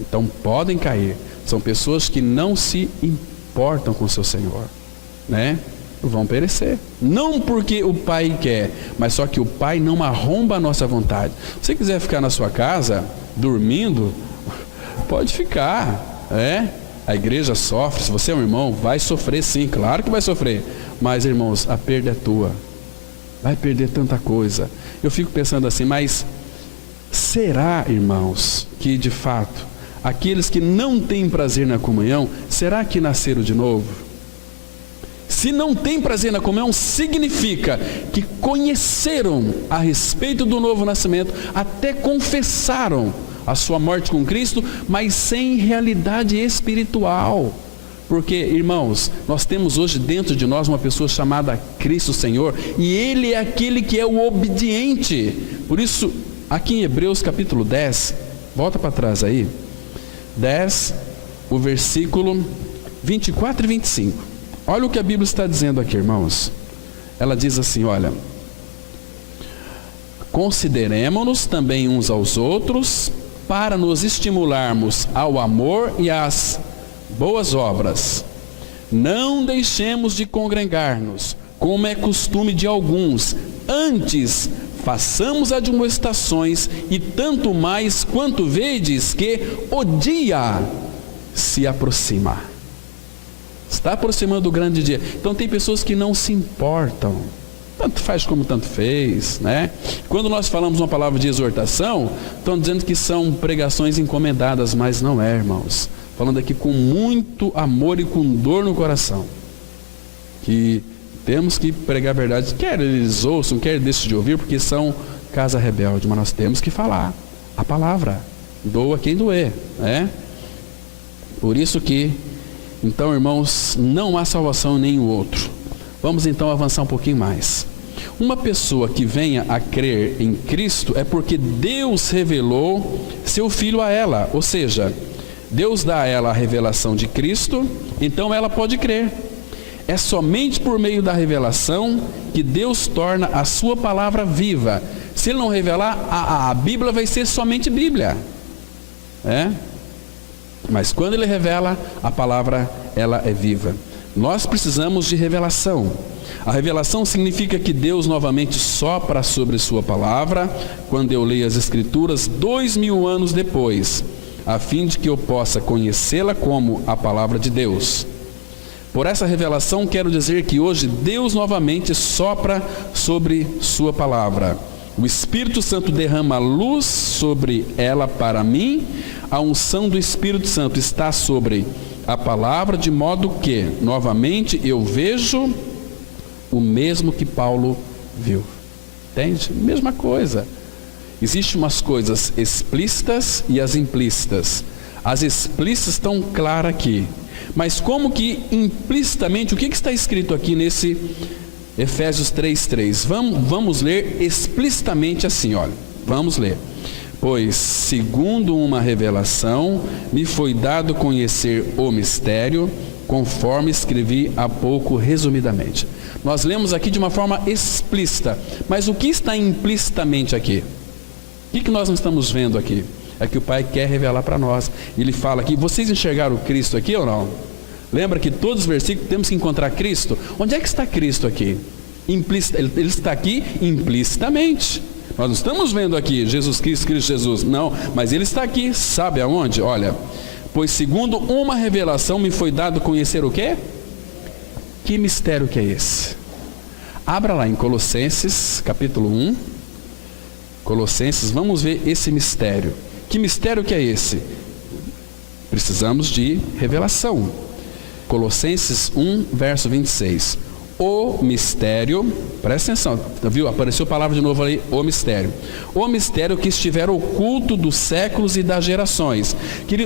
Então podem cair. São pessoas que não se importam com o seu Senhor, né? Vão perecer. Não porque o Pai quer, mas só que o Pai não arromba a nossa vontade. Se você quiser ficar na sua casa, dormindo, pode ficar, A igreja sofre, se você é um irmão, vai sofrer sim, claro que vai sofrer. Mas, irmãos, a perda é tua. Vai perder tanta coisa. Eu fico pensando assim, mas será, irmãos, que de fato aqueles que não têm prazer na comunhão, será que nasceram de novo? Se não têm prazer na comunhão, significa que conheceram a respeito do novo nascimento, até confessaram a sua morte com Cristo, mas sem realidade espiritual. Porque, irmãos, nós temos hoje dentro de nós uma pessoa chamada Cristo Senhor, e Ele é aquele que é o obediente. Por isso, aqui em Hebreus capítulo 10, volta para trás aí, 10, o versículo 24 e 25. Olha o que a Bíblia está dizendo aqui, irmãos. Ela diz assim, olha: consideremo-nos também uns aos outros, para nos estimularmos ao amor e às boas obras. Não deixemos de congregar-nos, como é costume de alguns. Antes, façamos admoestações, e tanto mais quanto vedes que o dia se aproxima. Está aproximando o grande dia. Então tem pessoas que não se importam. Tanto faz como tanto fez, né? Quando nós falamos uma palavra de exortação, estão dizendo que são pregações encomendadas, mas não é, irmãos. Falando aqui com muito amor e com dor no coração. Que temos que pregar a verdade, quer eles ouçam, quer deixem de ouvir, porque são casa rebelde, mas nós temos que falar a palavra. Doa quem doer, né? Por isso que, então, irmãos, não há salvação em nenhum outro. Vamos então avançar um pouquinho mais. Uma pessoa que venha a crer em Cristo é porque Deus revelou seu Filho a ela, ou seja, Deus dá a ela a revelação de Cristo, então ela pode crer. É somente por meio da revelação que Deus torna a sua palavra viva. Se Ele não revelar, a Bíblia vai ser somente Bíblia, mas quando Ele revela, a palavra ela é viva. Nós precisamos de revelação. A revelação significa que Deus novamente sopra sobre sua palavra, quando eu leio as Escrituras 2000 anos depois, a fim de que eu possa conhecê-la como a palavra de Deus. Por essa revelação quero dizer que hoje Deus novamente sopra sobre sua palavra. O Espírito Santo derrama luz sobre ela para mim. A unção do Espírito Santo está sobre a palavra, de modo que, novamente, eu vejo o mesmo que Paulo viu. Entende? Mesma coisa. Existem umas coisas explícitas e as implícitas. As explícitas estão claras aqui. Mas como que implicitamente, o que está escrito aqui nesse Efésios 3:3? Vamos ler explicitamente assim, olha. Vamos ler. Pois, segundo uma revelação, me foi dado conhecer o mistério, conforme escrevi há pouco resumidamente. Nós lemos aqui de uma forma explícita, mas o que está implicitamente aqui? O que nós não estamos vendo aqui? É que o Pai quer revelar para nós. Ele fala aqui, vocês enxergaram Cristo aqui ou não? Lembra que todos os versículos temos que encontrar Cristo? Onde é que está Cristo aqui? Ele está aqui implicitamente. Nós não estamos vendo aqui Jesus Cristo, Cristo Jesus, não, mas Ele está aqui, sabe aonde? Olha, pois segundo uma revelação me foi dado conhecer o quê? Que mistério que é esse? Abra lá em Colossenses, capítulo 1, Colossenses, vamos ver esse mistério. Que mistério que é esse? Precisamos de revelação. Colossenses 1, verso 26. O mistério, presta atenção, viu? Apareceu a palavra de novo ali, o mistério. O mistério que estiver oculto dos séculos e das gerações.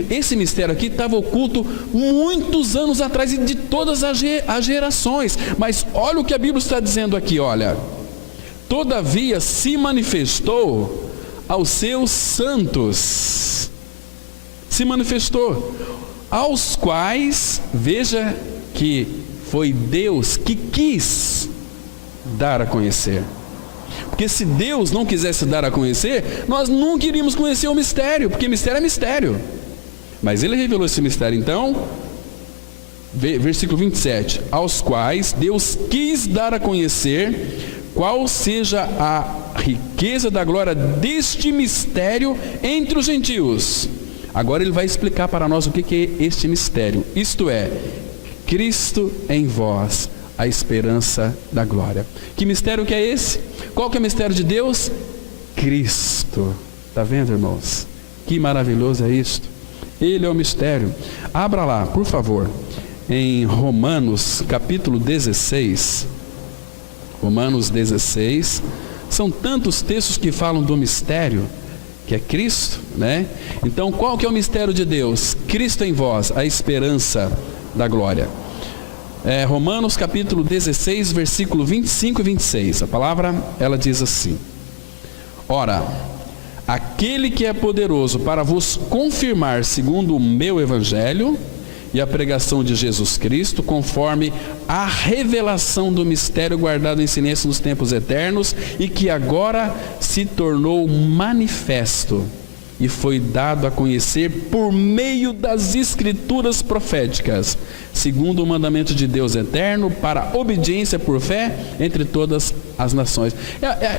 Esse mistério aqui estava oculto muitos anos atrás e de todas as gerações. Mas olha o que a Bíblia está dizendo aqui, olha. Todavia se manifestou aos seus santos. Se manifestou. Aos quais, veja que foi Deus que quis dar a conhecer. Porque se Deus não quisesse dar a conhecer, nós nunca iríamos conhecer o mistério, porque mistério é mistério. Mas Ele revelou esse mistério, então, versículo 27, aos quais Deus quis dar a conhecer qual seja a riqueza da glória deste mistério entre os gentios. Agora Ele vai explicar para nós o que é este mistério, isto é, Cristo em vós, a esperança da glória. Que mistério que é esse? Qual que é o mistério de Deus? Cristo. Está vendo, irmãos? Que maravilhoso é isto. Ele é o mistério. Abra lá, por favor, em Romanos, capítulo 16. Romanos 16. São tantos textos que falam do mistério, que é Cristo, né? Então, qual que é o mistério de Deus? Cristo em vós, a esperança da glória. Romanos capítulo 16, versículo 25 e 26. A palavra, ela diz assim: ora, aquele que é poderoso para vos confirmar segundo o meu evangelho e a pregação de Jesus Cristo, conforme a revelação do mistério guardado em silêncio nos tempos eternos, e que agora se tornou manifesto e foi dado a conhecer por meio das escrituras proféticas, segundo o mandamento de Deus eterno, para obediência por fé entre todas as nações.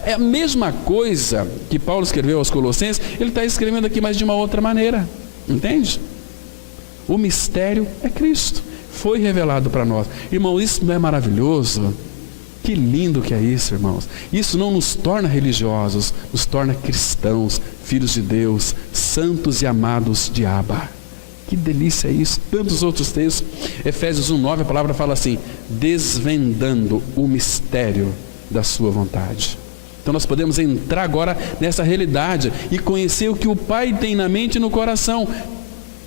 É a mesma coisa que Paulo escreveu aos Colossenses, ele está escrevendo aqui, mas de uma outra maneira, entende? O mistério é Cristo, foi revelado para nós. Irmão, isso não é maravilhoso? Que lindo que é isso, irmãos. Isso não nos torna religiosos, nos torna cristãos, filhos de Deus, santos e amados de Abba. Que delícia é isso. Tantos outros textos. Efésios 1:9, a palavra fala assim: desvendando o mistério da sua vontade. Então nós podemos entrar agora nessa realidade e conhecer o que o Pai tem na mente e no coração,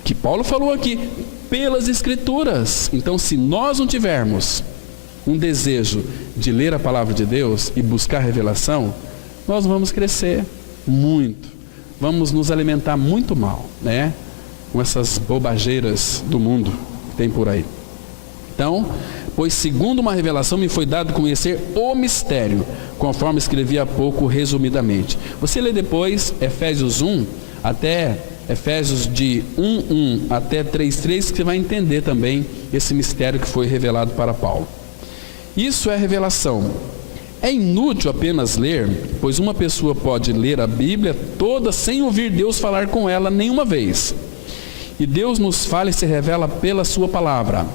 que Paulo falou aqui, pelas Escrituras. Então, se nós não tivermos um desejo de ler a palavra de Deus e buscar revelação, nós vamos crescer muito, vamos nos alimentar muito mal, né? Com essas bobageiras do mundo que tem por aí. Então, pois segundo uma revelação me foi dado conhecer o mistério, conforme escrevi há pouco resumidamente. Você lê depois Efésios 1 até Efésios de 1:1 até 3:3, que você vai entender também esse mistério que foi revelado para Paulo. Isso é revelação. É inútil apenas ler, pois uma pessoa pode ler a Bíblia toda sem ouvir Deus falar com ela nenhuma vez. E Deus nos fala e se revela pela sua palavra.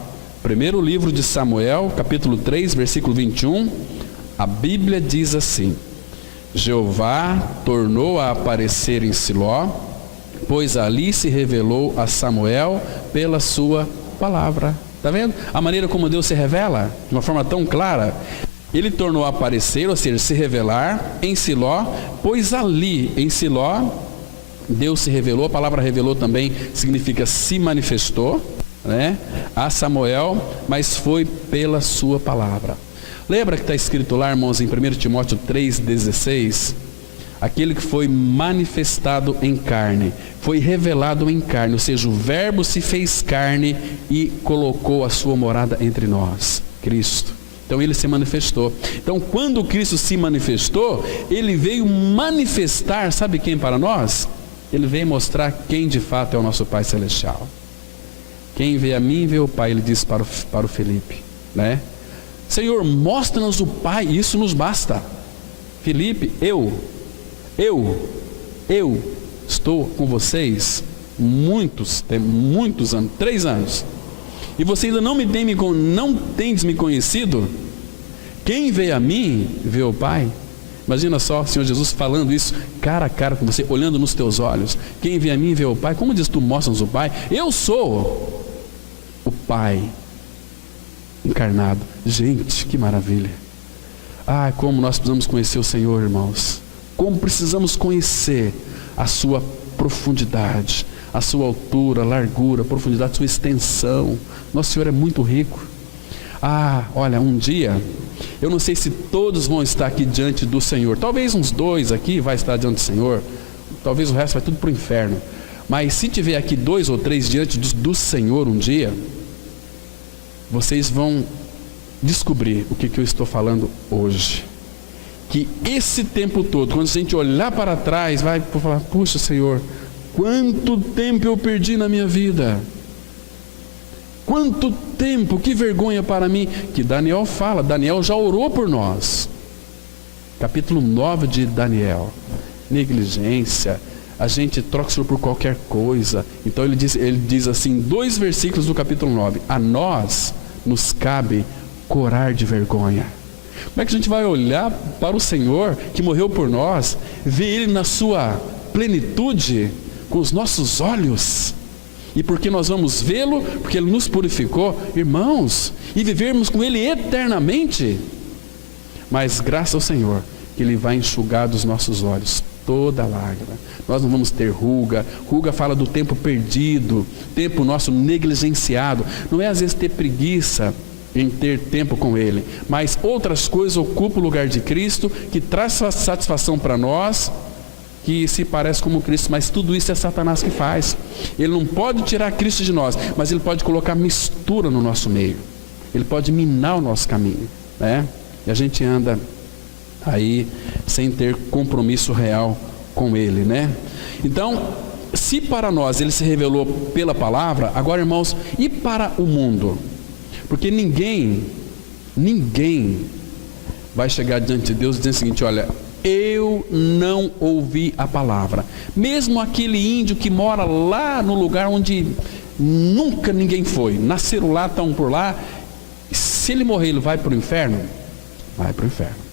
Primeiro livro de Samuel, capítulo 3, versículo 21, a Bíblia diz assim: Jeová tornou a aparecer em Siló, pois ali se revelou a Samuel pela sua palavra. Está vendo? A maneira como Deus se revela, de uma forma tão clara. Ele tornou a aparecer, ou seja, se revelar em Siló, pois ali em Siló Deus se revelou. A palavra revelou também significa se manifestou, né, a Samuel, mas foi pela sua palavra. Lembra que está escrito lá, irmãos, em 1 Timóteo 3,16? Aquele que foi manifestado em carne, foi revelado em carne, ou seja, o verbo se fez carne e colocou a sua morada entre nós, Cristo. Então ele se manifestou. Então quando Cristo se manifestou, ele veio manifestar, sabe quem para nós? Ele veio mostrar quem de fato é o nosso Pai Celestial. Quem vê a mim, vê o Pai, ele disse para o Felipe, né? Senhor, mostra-nos o Pai, isso nos basta. Felipe, eu estou com vocês muitos anos, 3 anos, e você ainda não tendes me conhecido. Quem vê a mim, vê o Pai. Imagina só o Senhor Jesus falando isso cara a cara com você, olhando nos teus olhos. Quem vê a mim, vê o Pai. Como diz tu, mostra-nos o Pai? Eu sou o Pai encarnado. Gente, que maravilha. Como nós precisamos conhecer o Senhor, irmãos. Como precisamos conhecer a sua profundidade, a sua altura, largura, profundidade, a sua extensão. Nosso Senhor é muito rico. Olha, um dia, eu não sei se todos vão estar aqui diante do Senhor. Talvez uns 2 aqui vai estar diante do Senhor. Talvez o resto vai tudo para o inferno. Mas se tiver aqui 2 ou 3 diante do Senhor um dia, vocês vão descobrir o que eu estou falando hoje. Que esse tempo todo, quando a gente olhar para trás, vai falar: puxa, Senhor, quanto tempo eu perdi na minha vida, quanto tempo, que vergonha para mim. Que Daniel fala, Daniel já orou por nós, capítulo 9 de Daniel. Negligência, a gente troca o Senhor por qualquer coisa. Então ele diz assim, 2 versículos do capítulo 9: a nós nos cabe corar de vergonha. Como é que a gente vai olhar para o Senhor que morreu por nós, ver Ele na sua plenitude com os nossos olhos? E porque nós vamos vê-lo, porque Ele nos purificou, irmãos, e vivermos com Ele eternamente. Mas graças ao Senhor, que Ele vai enxugar dos nossos olhos toda lágrima. Nós não vamos ter ruga. Ruga fala do tempo perdido, tempo nosso negligenciado. Não é às vezes ter preguiça em ter tempo com Ele, mas outras coisas ocupam o lugar de Cristo, que traz satisfação para nós, que se parece como Cristo, mas tudo isso é Satanás que faz. Ele não pode tirar Cristo de nós, mas ele pode colocar mistura no nosso meio. Ele pode minar o nosso caminho, né? E a gente anda aí sem ter compromisso real com Ele, né? Então, se para nós Ele se revelou pela palavra, agora, irmãos, e para o mundo? Porque ninguém vai chegar diante de Deus dizendo o seguinte: olha, eu não ouvi a palavra. Mesmo aquele índio que mora lá no lugar onde nunca ninguém foi, nasceram lá, estão por lá, se ele morrer, ele vai para o inferno? Vai para o inferno.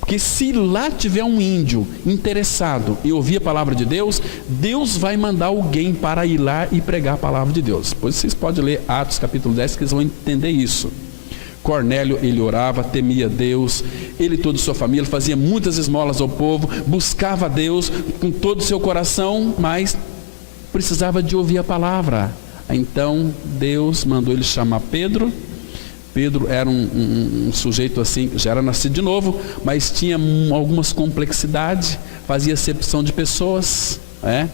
Porque se lá tiver um índio interessado em ouvir a palavra de Deus, Deus vai mandar alguém para ir lá e pregar a palavra de Deus. Depois vocês podem ler Atos capítulo 10, que eles vão entender isso. Cornélio, ele orava, temia Deus, ele e toda a sua família, fazia muitas esmolas ao povo, buscava a Deus com todo o seu coração, mas precisava de ouvir a palavra. Então Deus mandou ele chamar Pedro. Pedro era um sujeito assim, já era nascido de novo, mas tinha algumas complexidades, fazia acepção de pessoas, né?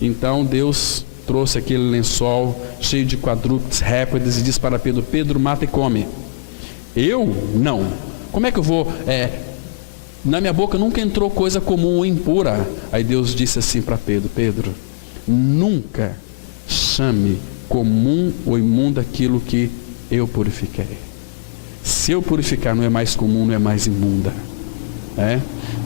Então Deus trouxe aquele lençol cheio de quadrúpedes, répodes, e disse para Pedro: Pedro, mata e come. Eu? Não. Como é que eu vou? Na minha boca nunca entrou coisa comum ou impura. Aí Deus disse assim para Pedro: Pedro, nunca chame comum ou imundo aquilo que eu purifiquei. Se eu purificar, não é mais comum, não é mais imunda.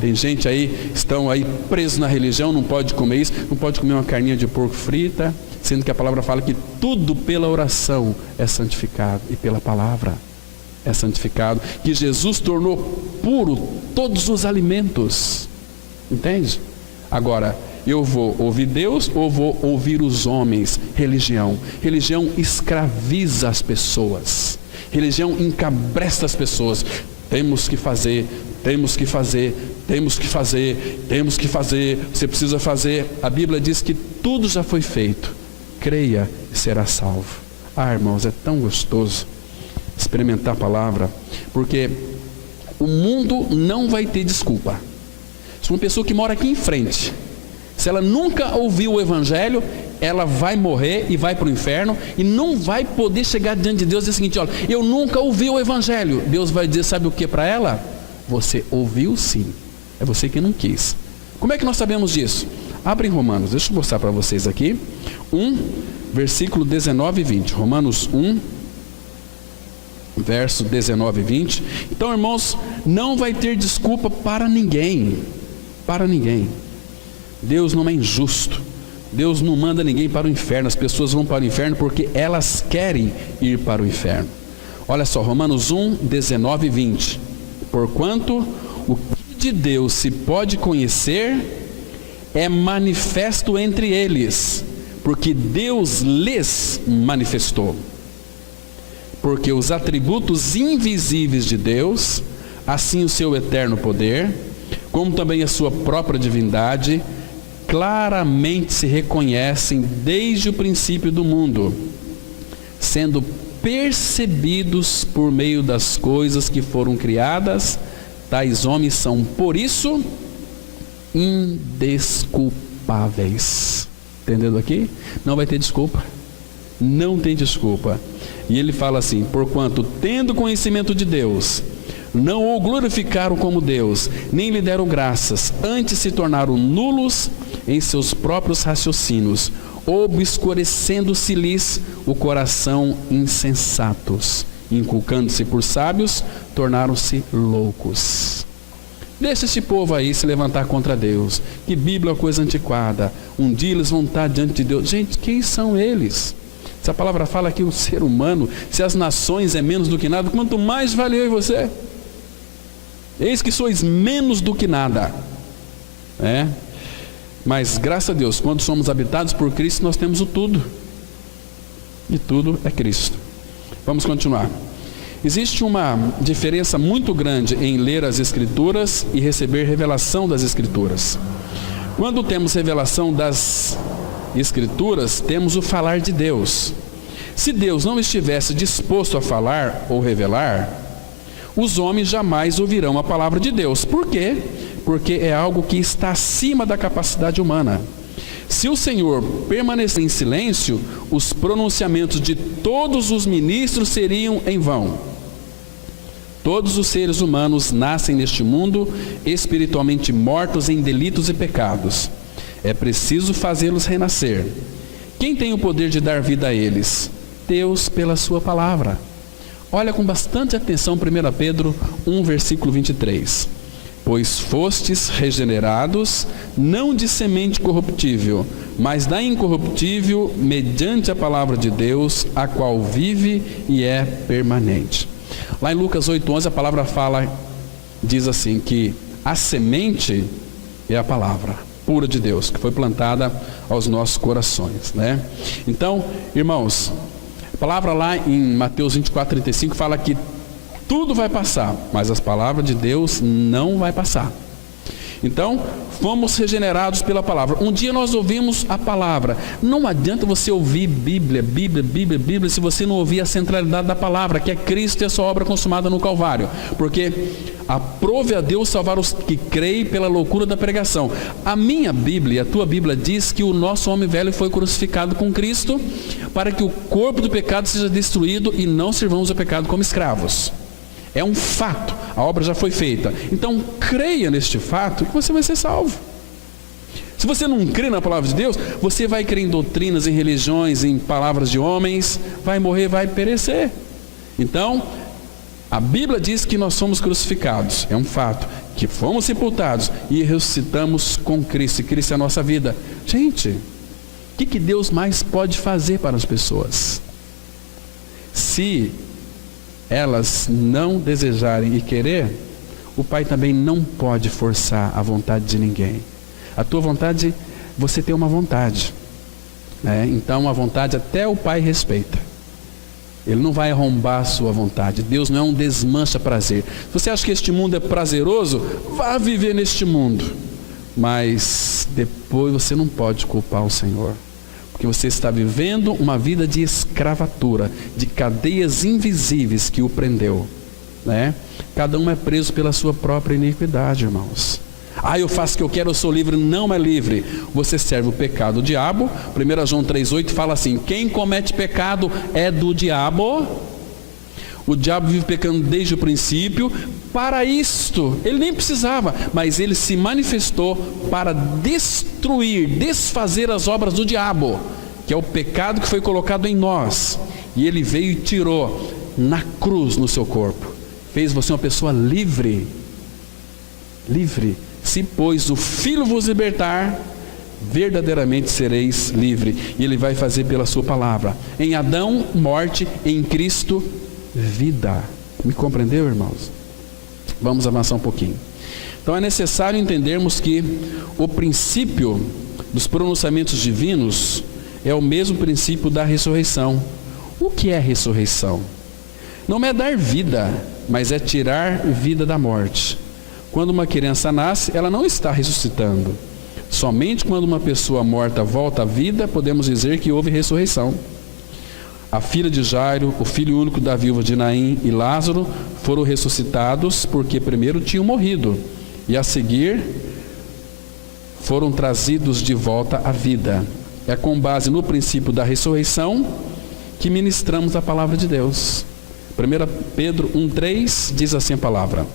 Tem gente aí, estão aí presos na religião, não pode comer isso, não pode comer uma carninha de porco frita, sendo que a palavra fala que tudo pela oração é santificado, e pela palavra é santificado, que Jesus tornou puro todos os alimentos. Entende? Agora, eu vou ouvir Deus ou vou ouvir os homens? Religião escraviza as pessoas, religião encabresta as pessoas. Temos que fazer, você precisa fazer. A Bíblia diz que tudo já foi feito, creia e será salvo. Irmãos, é tão gostoso experimentar a palavra, porque o mundo não vai ter desculpa. Se uma pessoa que mora aqui em frente, se ela nunca ouviu o Evangelho, ela vai morrer e vai para o inferno, e não vai poder chegar diante de Deus e dizer o seguinte: olha, eu nunca ouvi o Evangelho. Deus vai dizer, sabe o que para ela? Você ouviu sim, é você que não quis. Como é que nós sabemos disso? Abre em Romanos, deixa eu mostrar para vocês aqui, 1, versículo 19 e 20, Romanos 1, verso 19 e 20. Então, irmãos, não vai ter desculpa para ninguém, Deus não é injusto, Deus não manda ninguém para o inferno. As pessoas vão para o inferno porque elas querem ir para o inferno. Olha só, Romanos 1, 19 e 20. Porquanto o que de Deus se pode conhecer é manifesto entre eles, porque Deus lhes manifestou. Porque os atributos invisíveis de Deus, assim o seu eterno poder, como também a sua própria divindade, claramente se reconhecem desde o princípio do mundo, sendo percebidos por meio das coisas que foram criadas. Tais homens são, por isso, indesculpáveis. Entendendo aqui? Não vai ter desculpa. Não tem desculpa. E ele fala assim: porquanto, tendo conhecimento de Deus, não o glorificaram como Deus, nem lhe deram graças, antes se tornaram nulos em seus próprios raciocínios, obscurecendo-se-lhes o coração, insensatos, inculcando-se por sábios, tornaram-se loucos. Deixa esse povo aí se levantar contra Deus, que Bíblia é uma coisa antiquada, um dia eles vão estar diante de Deus. Gente, quem são eles? Se a palavra fala que o ser humano, se as nações é menos do que nada, quanto mais vale eu e você? Eis que sois menos do que nada. Mas graças a Deus, quando somos habitados por Cristo, nós temos o tudo. E tudo é Cristo. Vamos continuar. Existe uma diferença muito grande em ler as Escrituras e receber revelação das Escrituras. Quando temos revelação das Escrituras, temos o falar de Deus. Se Deus não estivesse disposto a falar ou revelar, os homens jamais ouvirão a palavra de Deus. Por quê? Porque é algo que está acima da capacidade humana. Se o Senhor permanecer em silêncio, os pronunciamentos de todos os ministros seriam em vão. Todos os seres humanos nascem neste mundo espiritualmente mortos em delitos e pecados. É preciso fazê-los renascer. Quem tem o poder de dar vida a eles? Deus, pela sua palavra. Olha com bastante atenção 1 Pedro 1, versículo 23. Pois fostes regenerados, não de semente corruptível, mas da incorruptível, mediante a palavra de Deus, a qual vive e é permanente. Lá em Lucas 8:11 a palavra diz assim, que a semente é a palavra pura de Deus, que foi plantada aos nossos corações, né? Então, irmãos, a palavra lá em Mateus 24:35 fala que tudo vai passar, mas as palavras de Deus não vai passar. Então, fomos regenerados pela palavra. Um dia nós ouvimos a palavra. Não adianta você ouvir Bíblia, se você não ouvir a centralidade da palavra, que é Cristo e a sua obra consumada no Calvário. Porque aprove a Deus salvar os que creem pela loucura da pregação. A minha Bíblia, a tua Bíblia diz que o nosso homem velho foi crucificado com Cristo para que o corpo do pecado seja destruído e não sirvamos ao pecado como escravos. É um fato, a obra já foi feita. Então creia neste fato que você vai ser salvo. Se você não crê na palavra de Deus, você vai crer em doutrinas, em religiões, em palavras de homens, vai morrer, vai perecer. Então, a Bíblia diz que nós somos crucificados, é um fato, que fomos sepultados e ressuscitamos com Cristo, e Cristo é a nossa vida. Gente, o que Deus mais pode fazer para as pessoas? Se elas não desejarem e querer, o Pai também não pode forçar a vontade de ninguém. A tua vontade, você tem uma vontade, né? Então a vontade até o Pai respeita. Ele não vai arrombar a sua vontade. Deus não é um desmancha prazer. Se você acha que este mundo é prazeroso, vá viver neste mundo, mas depois você não pode culpar o Senhor, porque você está vivendo uma vida de escravatura, de cadeias invisíveis que o prendeu, né? Cada um é preso pela sua própria iniquidade, irmãos. Eu faço o que eu quero, eu sou livre. Não é livre. Você serve o pecado, o diabo. 1 João 3,8 fala assim: quem comete pecado é do diabo. O diabo vive pecando desde o princípio. Para isto, ele nem precisava, mas ele se manifestou para destruir, desfazer as obras do diabo, que é o pecado que foi colocado em nós. E ele veio e tirou na cruz no seu corpo. Fez você uma pessoa livre. Livre. Se, pois, o Filho vos libertar, verdadeiramente sereis livre. E ele vai fazer pela sua palavra. Em Adão, morte; em Cristo, vida. Me compreendeu, irmãos? Vamos avançar um pouquinho. Então é necessário entendermos que o princípio dos pronunciamentos divinos é o mesmo princípio da ressurreição. O que é ressurreição? Não é dar vida, mas é tirar vida da morte. Quando uma criança nasce, ela não está ressuscitando. Somente quando uma pessoa morta volta à vida, podemos dizer que houve ressurreição. A filha de Jairo, o filho único da viúva de Naim e Lázaro foram ressuscitados porque primeiro tinham morrido e a seguir foram trazidos de volta à vida. É com base no princípio da ressurreição que ministramos a palavra de Deus. 1 Pedro 1,3 diz assim a palavra: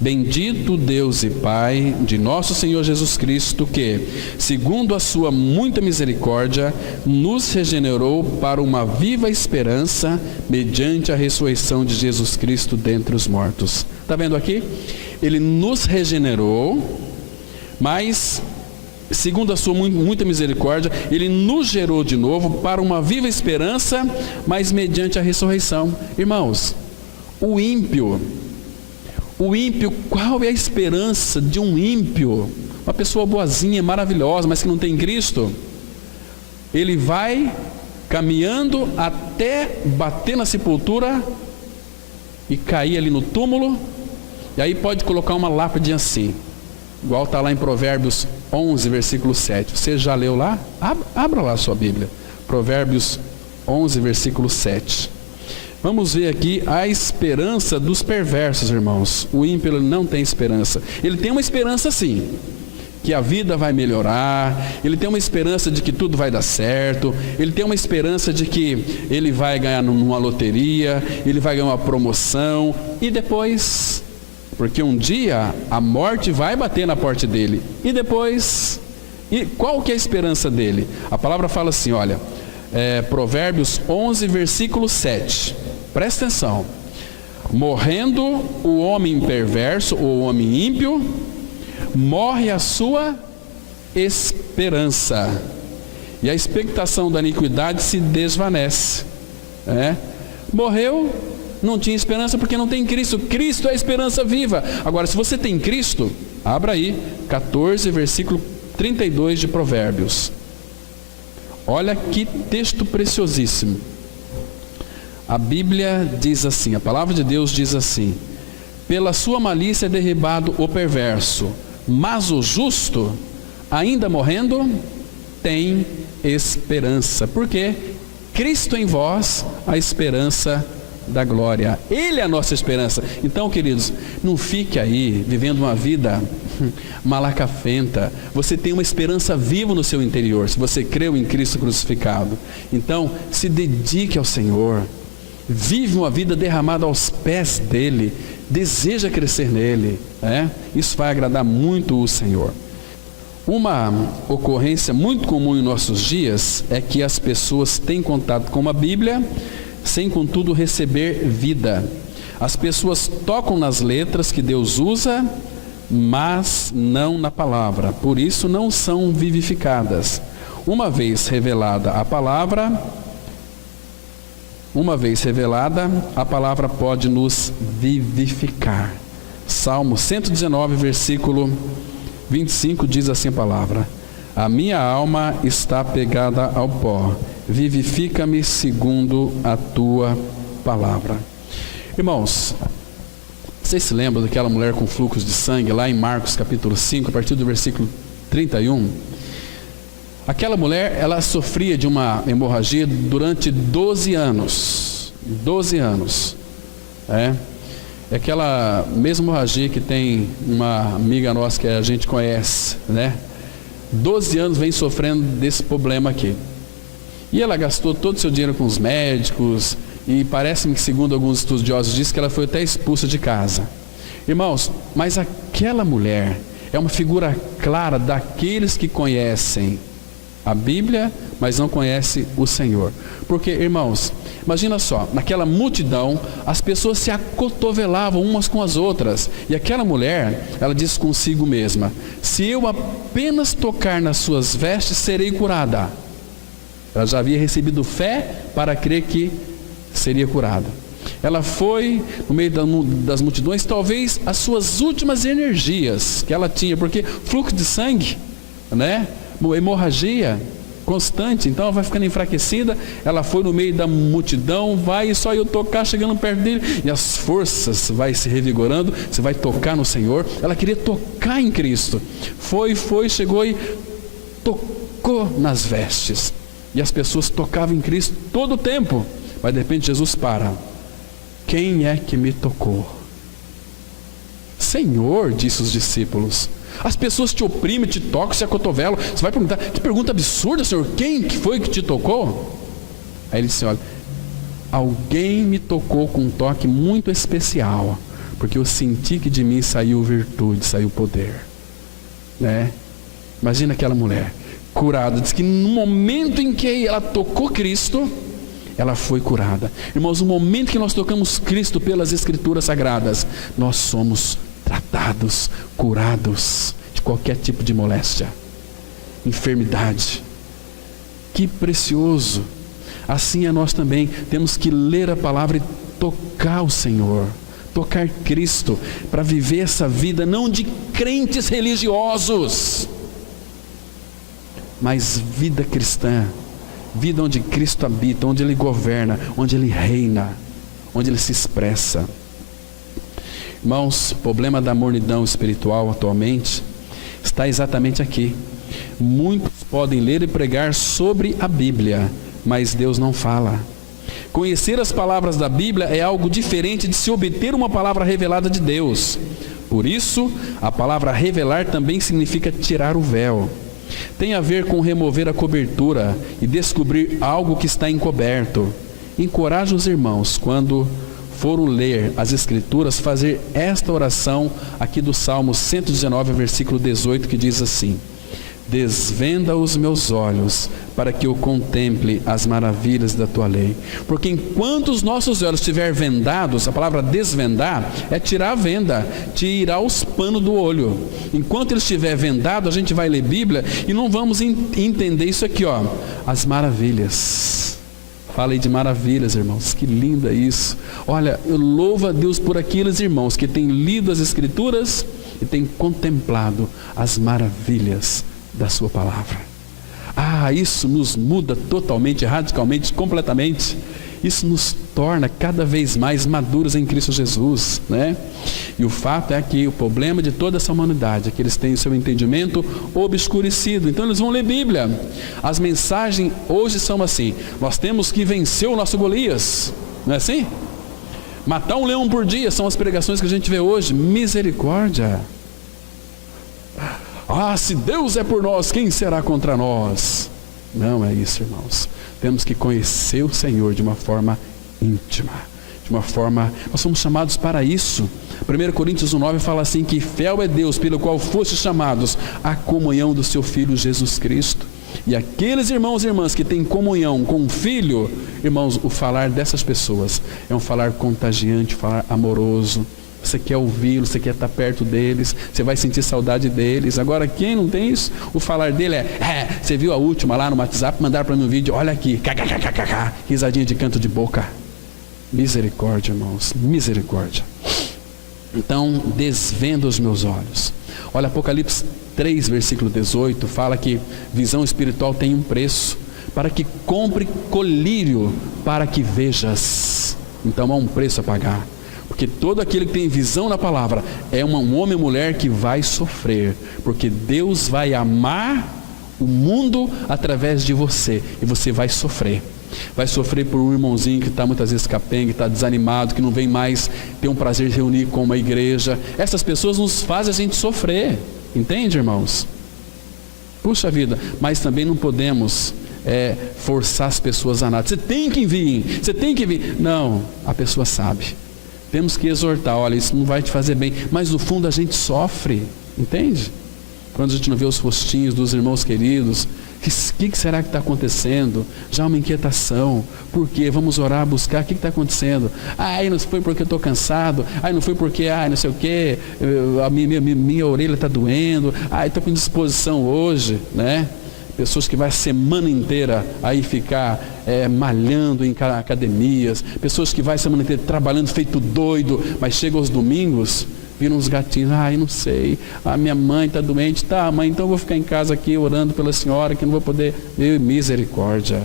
bendito Deus e Pai de nosso Senhor Jesus Cristo, que, segundo a sua muita misericórdia, nos regenerou para uma viva esperança, mediante a ressurreição de Jesus Cristo dentre os mortos. Está vendo aqui? Ele nos regenerou, mas, segundo a sua muita misericórdia, ele nos gerou de novo para uma viva esperança, mas mediante a ressurreição. Irmãos, o ímpio, qual é a esperança de um ímpio? Uma pessoa boazinha, maravilhosa, mas que não tem Cristo. Ele vai caminhando até bater na sepultura e cair ali no túmulo, e aí pode colocar uma lápide assim: igual está lá em Provérbios 11, versículo 7. Você já leu lá? Abra lá a sua Bíblia. Provérbios 11, versículo 7. Vamos ver aqui a esperança dos perversos, irmãos. O ímpio ele não tem esperança. Ele tem uma esperança sim, que a vida vai melhorar. Ele tem uma esperança de que tudo vai dar certo. Ele tem uma esperança de que ele vai ganhar numa loteria, ele vai ganhar uma promoção. E depois, porque um dia a morte vai bater na porta dele. E depois, e qual que é a esperança dele? A palavra fala assim, olha, Provérbios 11, versículo 7. Presta atenção. Morrendo o homem perverso, ou o homem ímpio, morre a sua esperança, e a expectação da iniquidade se desvanece. Morreu, não tinha esperança porque não tem Cristo. Cristo é a esperança viva. Agora, se você tem Cristo, abra aí 14, versículo 32 de Provérbios. Olha que texto preciosíssimo. A Bíblia diz assim, a palavra de Deus diz assim: pela sua malícia é derribado o perverso, mas o justo, ainda morrendo, tem esperança. Porque Cristo em vós, a esperança da glória. Ele é a nossa esperança. Então, queridos, não fique aí vivendo uma vida malacafenta. Você tem uma esperança viva no seu interior, se você creu em Cristo crucificado. Então, se dedique ao Senhor. Vive uma vida derramada aos pés dele. Deseja crescer nele. Isso vai agradar muito o Senhor. Uma ocorrência muito comum em nossos dias é que as pessoas têm contato com a Bíblia sem contudo receber vida. As pessoas tocam nas letras que Deus usa, mas não na palavra. Por isso não são vivificadas. Uma vez revelada, a palavra pode nos vivificar. Salmo 119, versículo 25 diz assim a palavra: a minha alma está pegada ao pó, vivifica-me segundo a tua palavra. Irmãos, vocês se lembram daquela mulher com fluxo de sangue lá em Marcos capítulo 5, a partir do versículo 31? Aquela mulher, ela sofria de uma hemorragia durante 12 anos. 12 anos. É aquela mesma hemorragia que tem uma amiga nossa que a gente conhece, 12 anos vem sofrendo desse problema aqui. E ela gastou todo o seu dinheiro com os médicos, e parece-me que, segundo alguns estudiosos, diz que ela foi até expulsa de casa. Irmãos, mas aquela mulher é uma figura clara daqueles que conhecem a Bíblia, mas não conhecem o Senhor. Porque, irmãos, imagina só, naquela multidão, as pessoas se acotovelavam umas com as outras. E aquela mulher, ela disse consigo mesma: se eu apenas tocar nas suas vestes, serei curada. Ela já havia recebido fé para crer que seria curada. Ela foi no meio das multidões, talvez as suas últimas energias que ela tinha, porque fluxo de sangue, hemorragia constante, então ela vai ficando enfraquecida. Ela foi no meio da multidão, vai, e só eu tocar, chegando perto dele, e as forças vai se revigorando. Você vai tocar no Senhor. Ela queria tocar em Cristo. Foi, chegou e tocou nas vestes, e as pessoas tocavam em Cristo todo o tempo. Mas de repente Jesus para: quem é que me tocou? Senhor, disse os discípulos. As pessoas te oprimem, te tocam, se acotovelam. Você vai perguntar: que pergunta absurda, Senhor, quem que foi que te tocou? Aí ele disse: olha, alguém me tocou com um toque muito especial, porque eu senti que de mim saiu virtude, saiu poder. Imagina aquela mulher curada. Diz que no momento em que ela tocou Cristo, ela foi curada. Irmãos, no momento que nós tocamos Cristo pelas Escrituras Sagradas, nós somos tratados, curados de qualquer tipo de moléstia, enfermidade. Que precioso! Assim é nós também. Temos que ler a palavra e tocar o Senhor, tocar Cristo, para viver essa vida não de crentes religiosos, mas vida cristã, vida onde Cristo habita, onde Ele governa, onde Ele reina, onde Ele se expressa. Irmãos, o problema da mornidão espiritual atualmente está exatamente aqui. Muitos podem ler e pregar sobre a Bíblia, mas Deus não fala. Conhecer as palavras da Bíblia é algo diferente de se obter uma palavra revelada de Deus. Por isso, a palavra revelar também significa tirar o véu. Tem a ver com remover a cobertura e descobrir algo que está encoberto. Encoraje os irmãos, quando foram ler as Escrituras, fazer esta oração aqui do Salmo 119, versículo 18, que diz assim: desvenda os meus olhos, para que eu contemple as maravilhas da tua lei. Porque enquanto os nossos olhos estiverem vendados, a palavra desvendar é tirar a venda, tirar os panos do olho. Enquanto ele estiver vendado, a gente vai ler Bíblia e não vamos entender isso aqui, ó, as maravilhas. Falei de maravilhas, irmãos, que linda isso. Olha, eu louvo a Deus por aqueles irmãos que têm lido as Escrituras e têm contemplado as maravilhas da sua palavra. Isso nos muda totalmente, radicalmente, completamente. Isso nos torna cada vez mais maduros em Cristo Jesus, né? E o fato é que o problema de toda essa humanidade é que eles têm o seu entendimento obscurecido. Então eles vão ler Bíblia. As mensagens hoje são assim: nós temos que vencer o nosso Golias, não é assim? Matar um leão por dia são as pregações que a gente vê hoje. Misericórdia! Se Deus é por nós, quem será contra nós? Não é isso, irmãos. Temos que conhecer o Senhor de uma forma íntima, de uma forma, nós somos chamados para isso. 1 Coríntios 1,9 fala assim, que fiel é Deus pelo qual fostes chamados à comunhão do seu Filho Jesus Cristo. E aqueles irmãos e irmãs que têm comunhão com o Filho, irmãos, o falar dessas pessoas é um falar contagiante, falar amoroso. Você quer ouvi-lo, você quer estar perto deles, você vai sentir saudade deles. Agora, quem não tem isso, o falar dele você viu a última lá no WhatsApp, mandaram para mim um vídeo, olha aqui, risadinha de canto de boca. Misericórdia, irmãos, misericórdia. Então, desvenda os meus olhos. Olha, Apocalipse 3, versículo 18, fala que visão espiritual tem um preço, para que compre colírio, para que vejas. Então, há um preço a pagar. Porque todo aquele que tem visão na palavra é um homem ou mulher que vai sofrer, porque Deus vai amar o mundo através de você, e você vai sofrer. Vai sofrer por um irmãozinho que está muitas vezes capenga, que está desanimado, que não vem mais ter um prazer de reunir com uma igreja. Essas pessoas nos fazem a gente sofrer, entende, irmãos? Puxa vida, mas também não podemos forçar as pessoas a nada. Você tem que vir. Não, a pessoa sabe. Temos que exortar, olha, isso não vai te fazer bem, mas no fundo a gente sofre, entende? Quando a gente não vê os rostinhos dos irmãos queridos, o que será que está acontecendo? Já há uma inquietação. Por quê? Vamos orar, buscar, o que está acontecendo? Não foi porque eu estou cansado, não foi porque, não sei o quê, minha orelha está doendo, estou com indisposição hoje, né? Pessoas que vai a semana inteira aí ficar malhando em academias, pessoas que vai a semana inteira trabalhando feito doido, mas chegam aos domingos, viram uns gatinhos, não sei, minha mãe está doente, mãe, então eu vou ficar em casa aqui orando pela senhora, que não vou poder, misericórdia,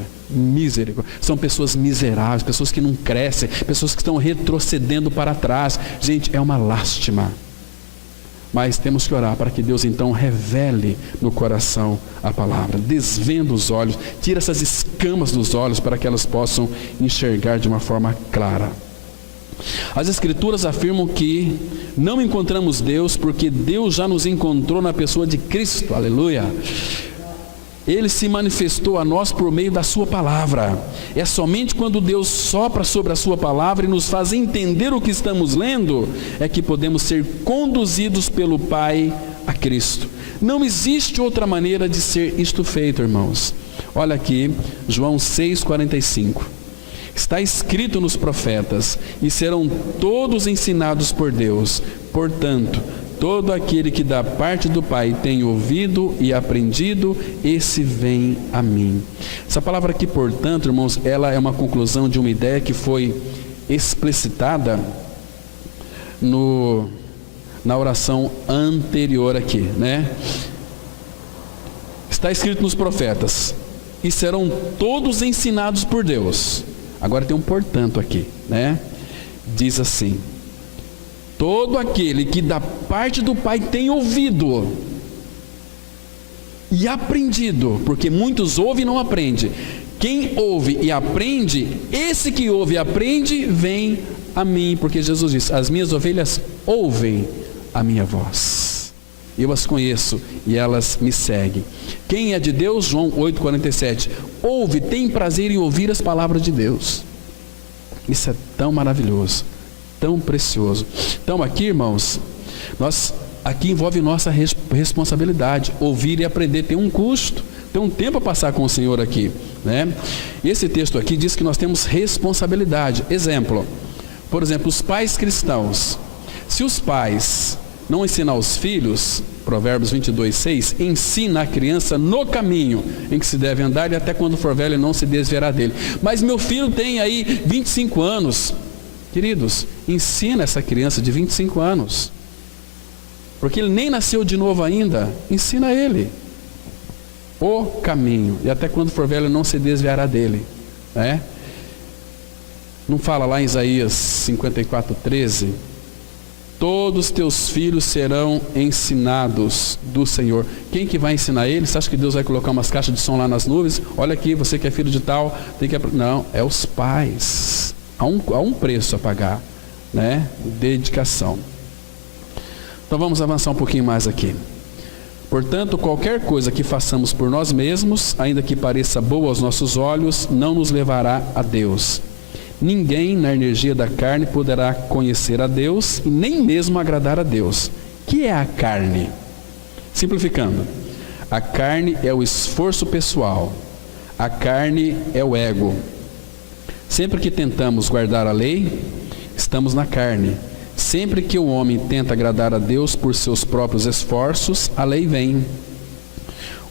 são pessoas miseráveis, pessoas que não crescem, pessoas que estão retrocedendo para trás. Gente, é uma lástima. Mas temos que orar para que Deus então revele no coração a palavra, desvenda os olhos, tira essas escamas dos olhos para que elas possam enxergar de uma forma clara. As Escrituras afirmam que não encontramos Deus porque Deus já nos encontrou na pessoa de Cristo, aleluia. Ele se manifestou a nós por meio da sua palavra. É somente quando Deus sopra sobre a sua palavra e nos faz entender o que estamos lendo, é que podemos ser conduzidos pelo Pai a Cristo. Não existe outra maneira de ser isto feito, irmãos. Olha aqui, João 6,45. Está escrito nos profetas, e serão todos ensinados por Deus. Portanto, todo aquele que da parte do Pai tem ouvido e aprendido, esse vem a mim. Essa palavra aqui, portanto, irmãos, ela é uma conclusão de uma ideia que foi explicitada na oração anterior aqui, né? Está escrito nos profetas, e serão todos ensinados por Deus. Agora tem um portanto aqui, né? Diz assim: todo aquele que da parte do Pai tem ouvido e aprendido, porque muitos ouvem e não aprendem. Quem ouve e aprende, esse que ouve e aprende, vem a mim, porque Jesus disse: as minhas ovelhas ouvem a minha voz, eu as conheço e elas me seguem. Quem é de Deus, João 8,47, ouve, tem prazer em ouvir as palavras de Deus. Isso é tão maravilhoso, tão precioso. Então aqui, irmãos, aqui envolve nossa responsabilidade. Ouvir e aprender tem um custo, tem um tempo a passar com o Senhor aqui, né? Esse texto aqui diz que nós temos responsabilidade. Exemplo, por exemplo, os pais cristãos. Se os pais não ensinar os filhos, Provérbios 22:6, ensina a criança no caminho em que se deve andar, e até quando for velho não se desviará dele. Mas meu filho tem aí 25 anos. Queridos, ensina essa criança de 25 anos, porque ele nem nasceu de novo ainda. Ensina ele o caminho, e até quando for velho não se desviará dele, né? Não fala lá em Isaías 54:13? Todos teus filhos serão ensinados do Senhor. Quem que vai ensinar eles? Você acha que Deus vai colocar umas caixas de som lá nas nuvens? Olha aqui, você que é filho de tal, tem que... Não, é os pais. Há um preço a pagar, né? Dedicação. Então vamos avançar um pouquinho mais aqui. Portanto, qualquer coisa que façamos por nós mesmos, ainda que pareça boa aos nossos olhos, não nos levará a Deus. Ninguém na energia da carne poderá conhecer a Deus e nem mesmo agradar a Deus. Que é a carne? Simplificando, a carne é o esforço pessoal, a carne é o ego. Sempre que tentamos guardar a lei, estamos na carne. Sempre que o homem tenta agradar a Deus por seus próprios esforços, a lei vem.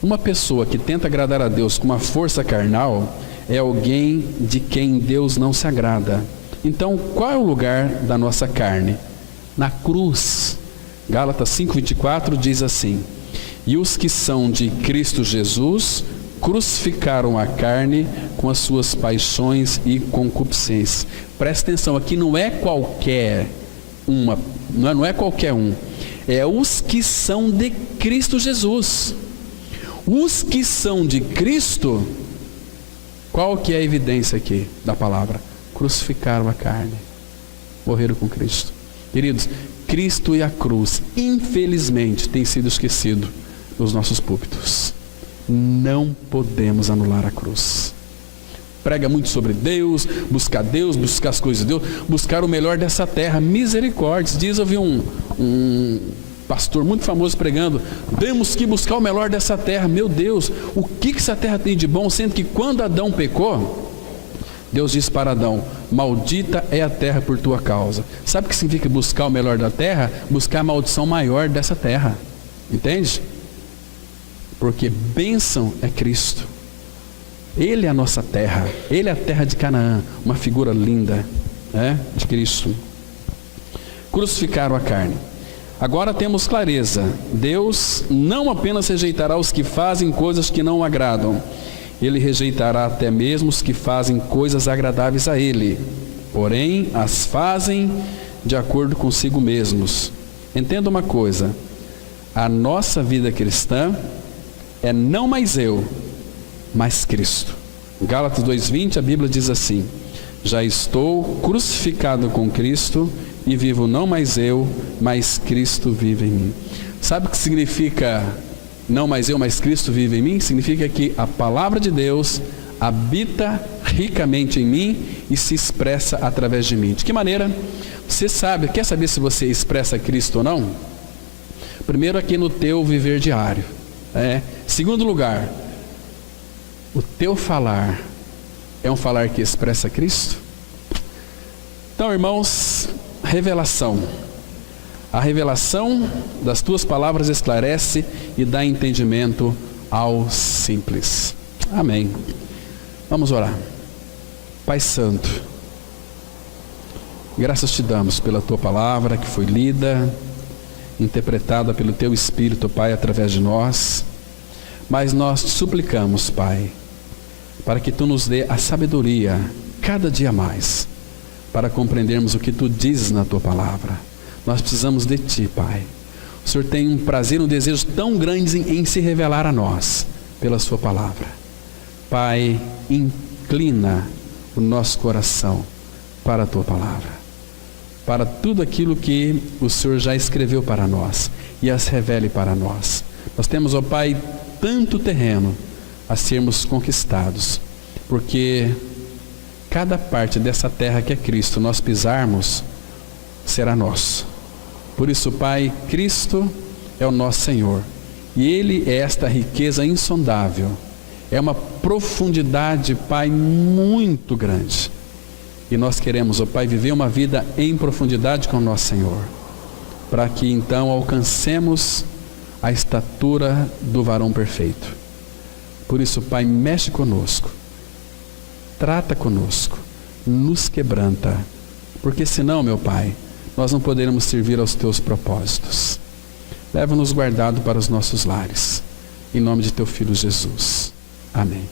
Uma pessoa que tenta agradar a Deus com uma força carnal é alguém de quem Deus não se agrada. Então, qual é o lugar da nossa carne? Na cruz. Gálatas 5:24 diz assim: e os que são de Cristo Jesus crucificaram a carne com as suas paixões e concupiscências. Presta atenção, aqui não é qualquer uma, não é qualquer um, é os que são de Cristo Jesus. Os que são de Cristo, qual que é a evidência aqui da palavra? Crucificaram a carne, morreram com Cristo. Queridos, Cristo e a cruz, infelizmente, tem sido esquecido nos nossos púlpitos. Não podemos anular a cruz. Prega muito sobre Deus, buscar as coisas de Deus, buscar o melhor dessa terra. Misericórdia. Diz, eu vi um pastor muito famoso pregando: temos que buscar o melhor dessa terra. Meu Deus, o que essa terra tem de bom? Sendo que quando Adão pecou, Deus disse para Adão: maldita é a terra por tua causa. Sabe o que significa buscar o melhor da terra? Buscar a maldição maior dessa terra. Entende? Porque bênção é Cristo. Ele é a nossa terra. Ele é a terra de Canaã. Uma figura linda, né, de Cristo. Crucificaram a carne. Agora temos clareza: Deus não apenas rejeitará os que fazem coisas que não o agradam, Ele rejeitará até mesmo os que fazem coisas agradáveis a Ele, porém as fazem de acordo consigo mesmos. Entenda uma coisa: a nossa vida cristã é não mais eu, mas Cristo. Gálatas 2:20, a Bíblia diz assim: já estou crucificado com Cristo, e vivo não mais eu, mas Cristo vive em mim. Sabe o que significa não mais eu, mas Cristo vive em mim? Significa que a palavra de Deus habita ricamente em mim e se expressa através de mim. De que maneira? Você sabe, quer saber se você expressa Cristo ou não? Primeiro, aqui no teu viver diário. Segundo lugar, o teu falar é um falar que expressa Cristo? Então, irmãos, revelação. A revelação das tuas palavras esclarece e dá entendimento ao simples. Amém. Vamos orar. Pai Santo, graças te damos pela tua palavra que foi lida, interpretada pelo teu Espírito, Pai, através de nós. Mas nós te suplicamos, Pai, para que tu nos dê a sabedoria cada dia mais, para compreendermos o que tu dizes na tua palavra. Nós precisamos de ti, Pai. O Senhor tem um prazer, um desejo tão grande em se revelar a nós, pela sua palavra. Pai, inclina o nosso coração para a tua palavra, para tudo aquilo que o Senhor já escreveu para nós e as revele para nós. Nós temos, ó Pai, tanto terreno a sermos conquistados, porque cada parte dessa terra que é Cristo nós pisarmos, será nosso. Por isso, Pai, Cristo é o nosso Senhor, e Ele é esta riqueza insondável, é uma profundidade, Pai, muito grande, e nós queremos, ó Pai, viver uma vida em profundidade com o nosso Senhor, para que então alcancemos a estatura do varão perfeito. Por isso, Pai, mexe conosco, trata conosco, nos quebranta, porque senão, meu Pai, nós não poderemos servir aos teus propósitos. Leva-nos guardado para os nossos lares, em nome de teu Filho Jesus. Amém.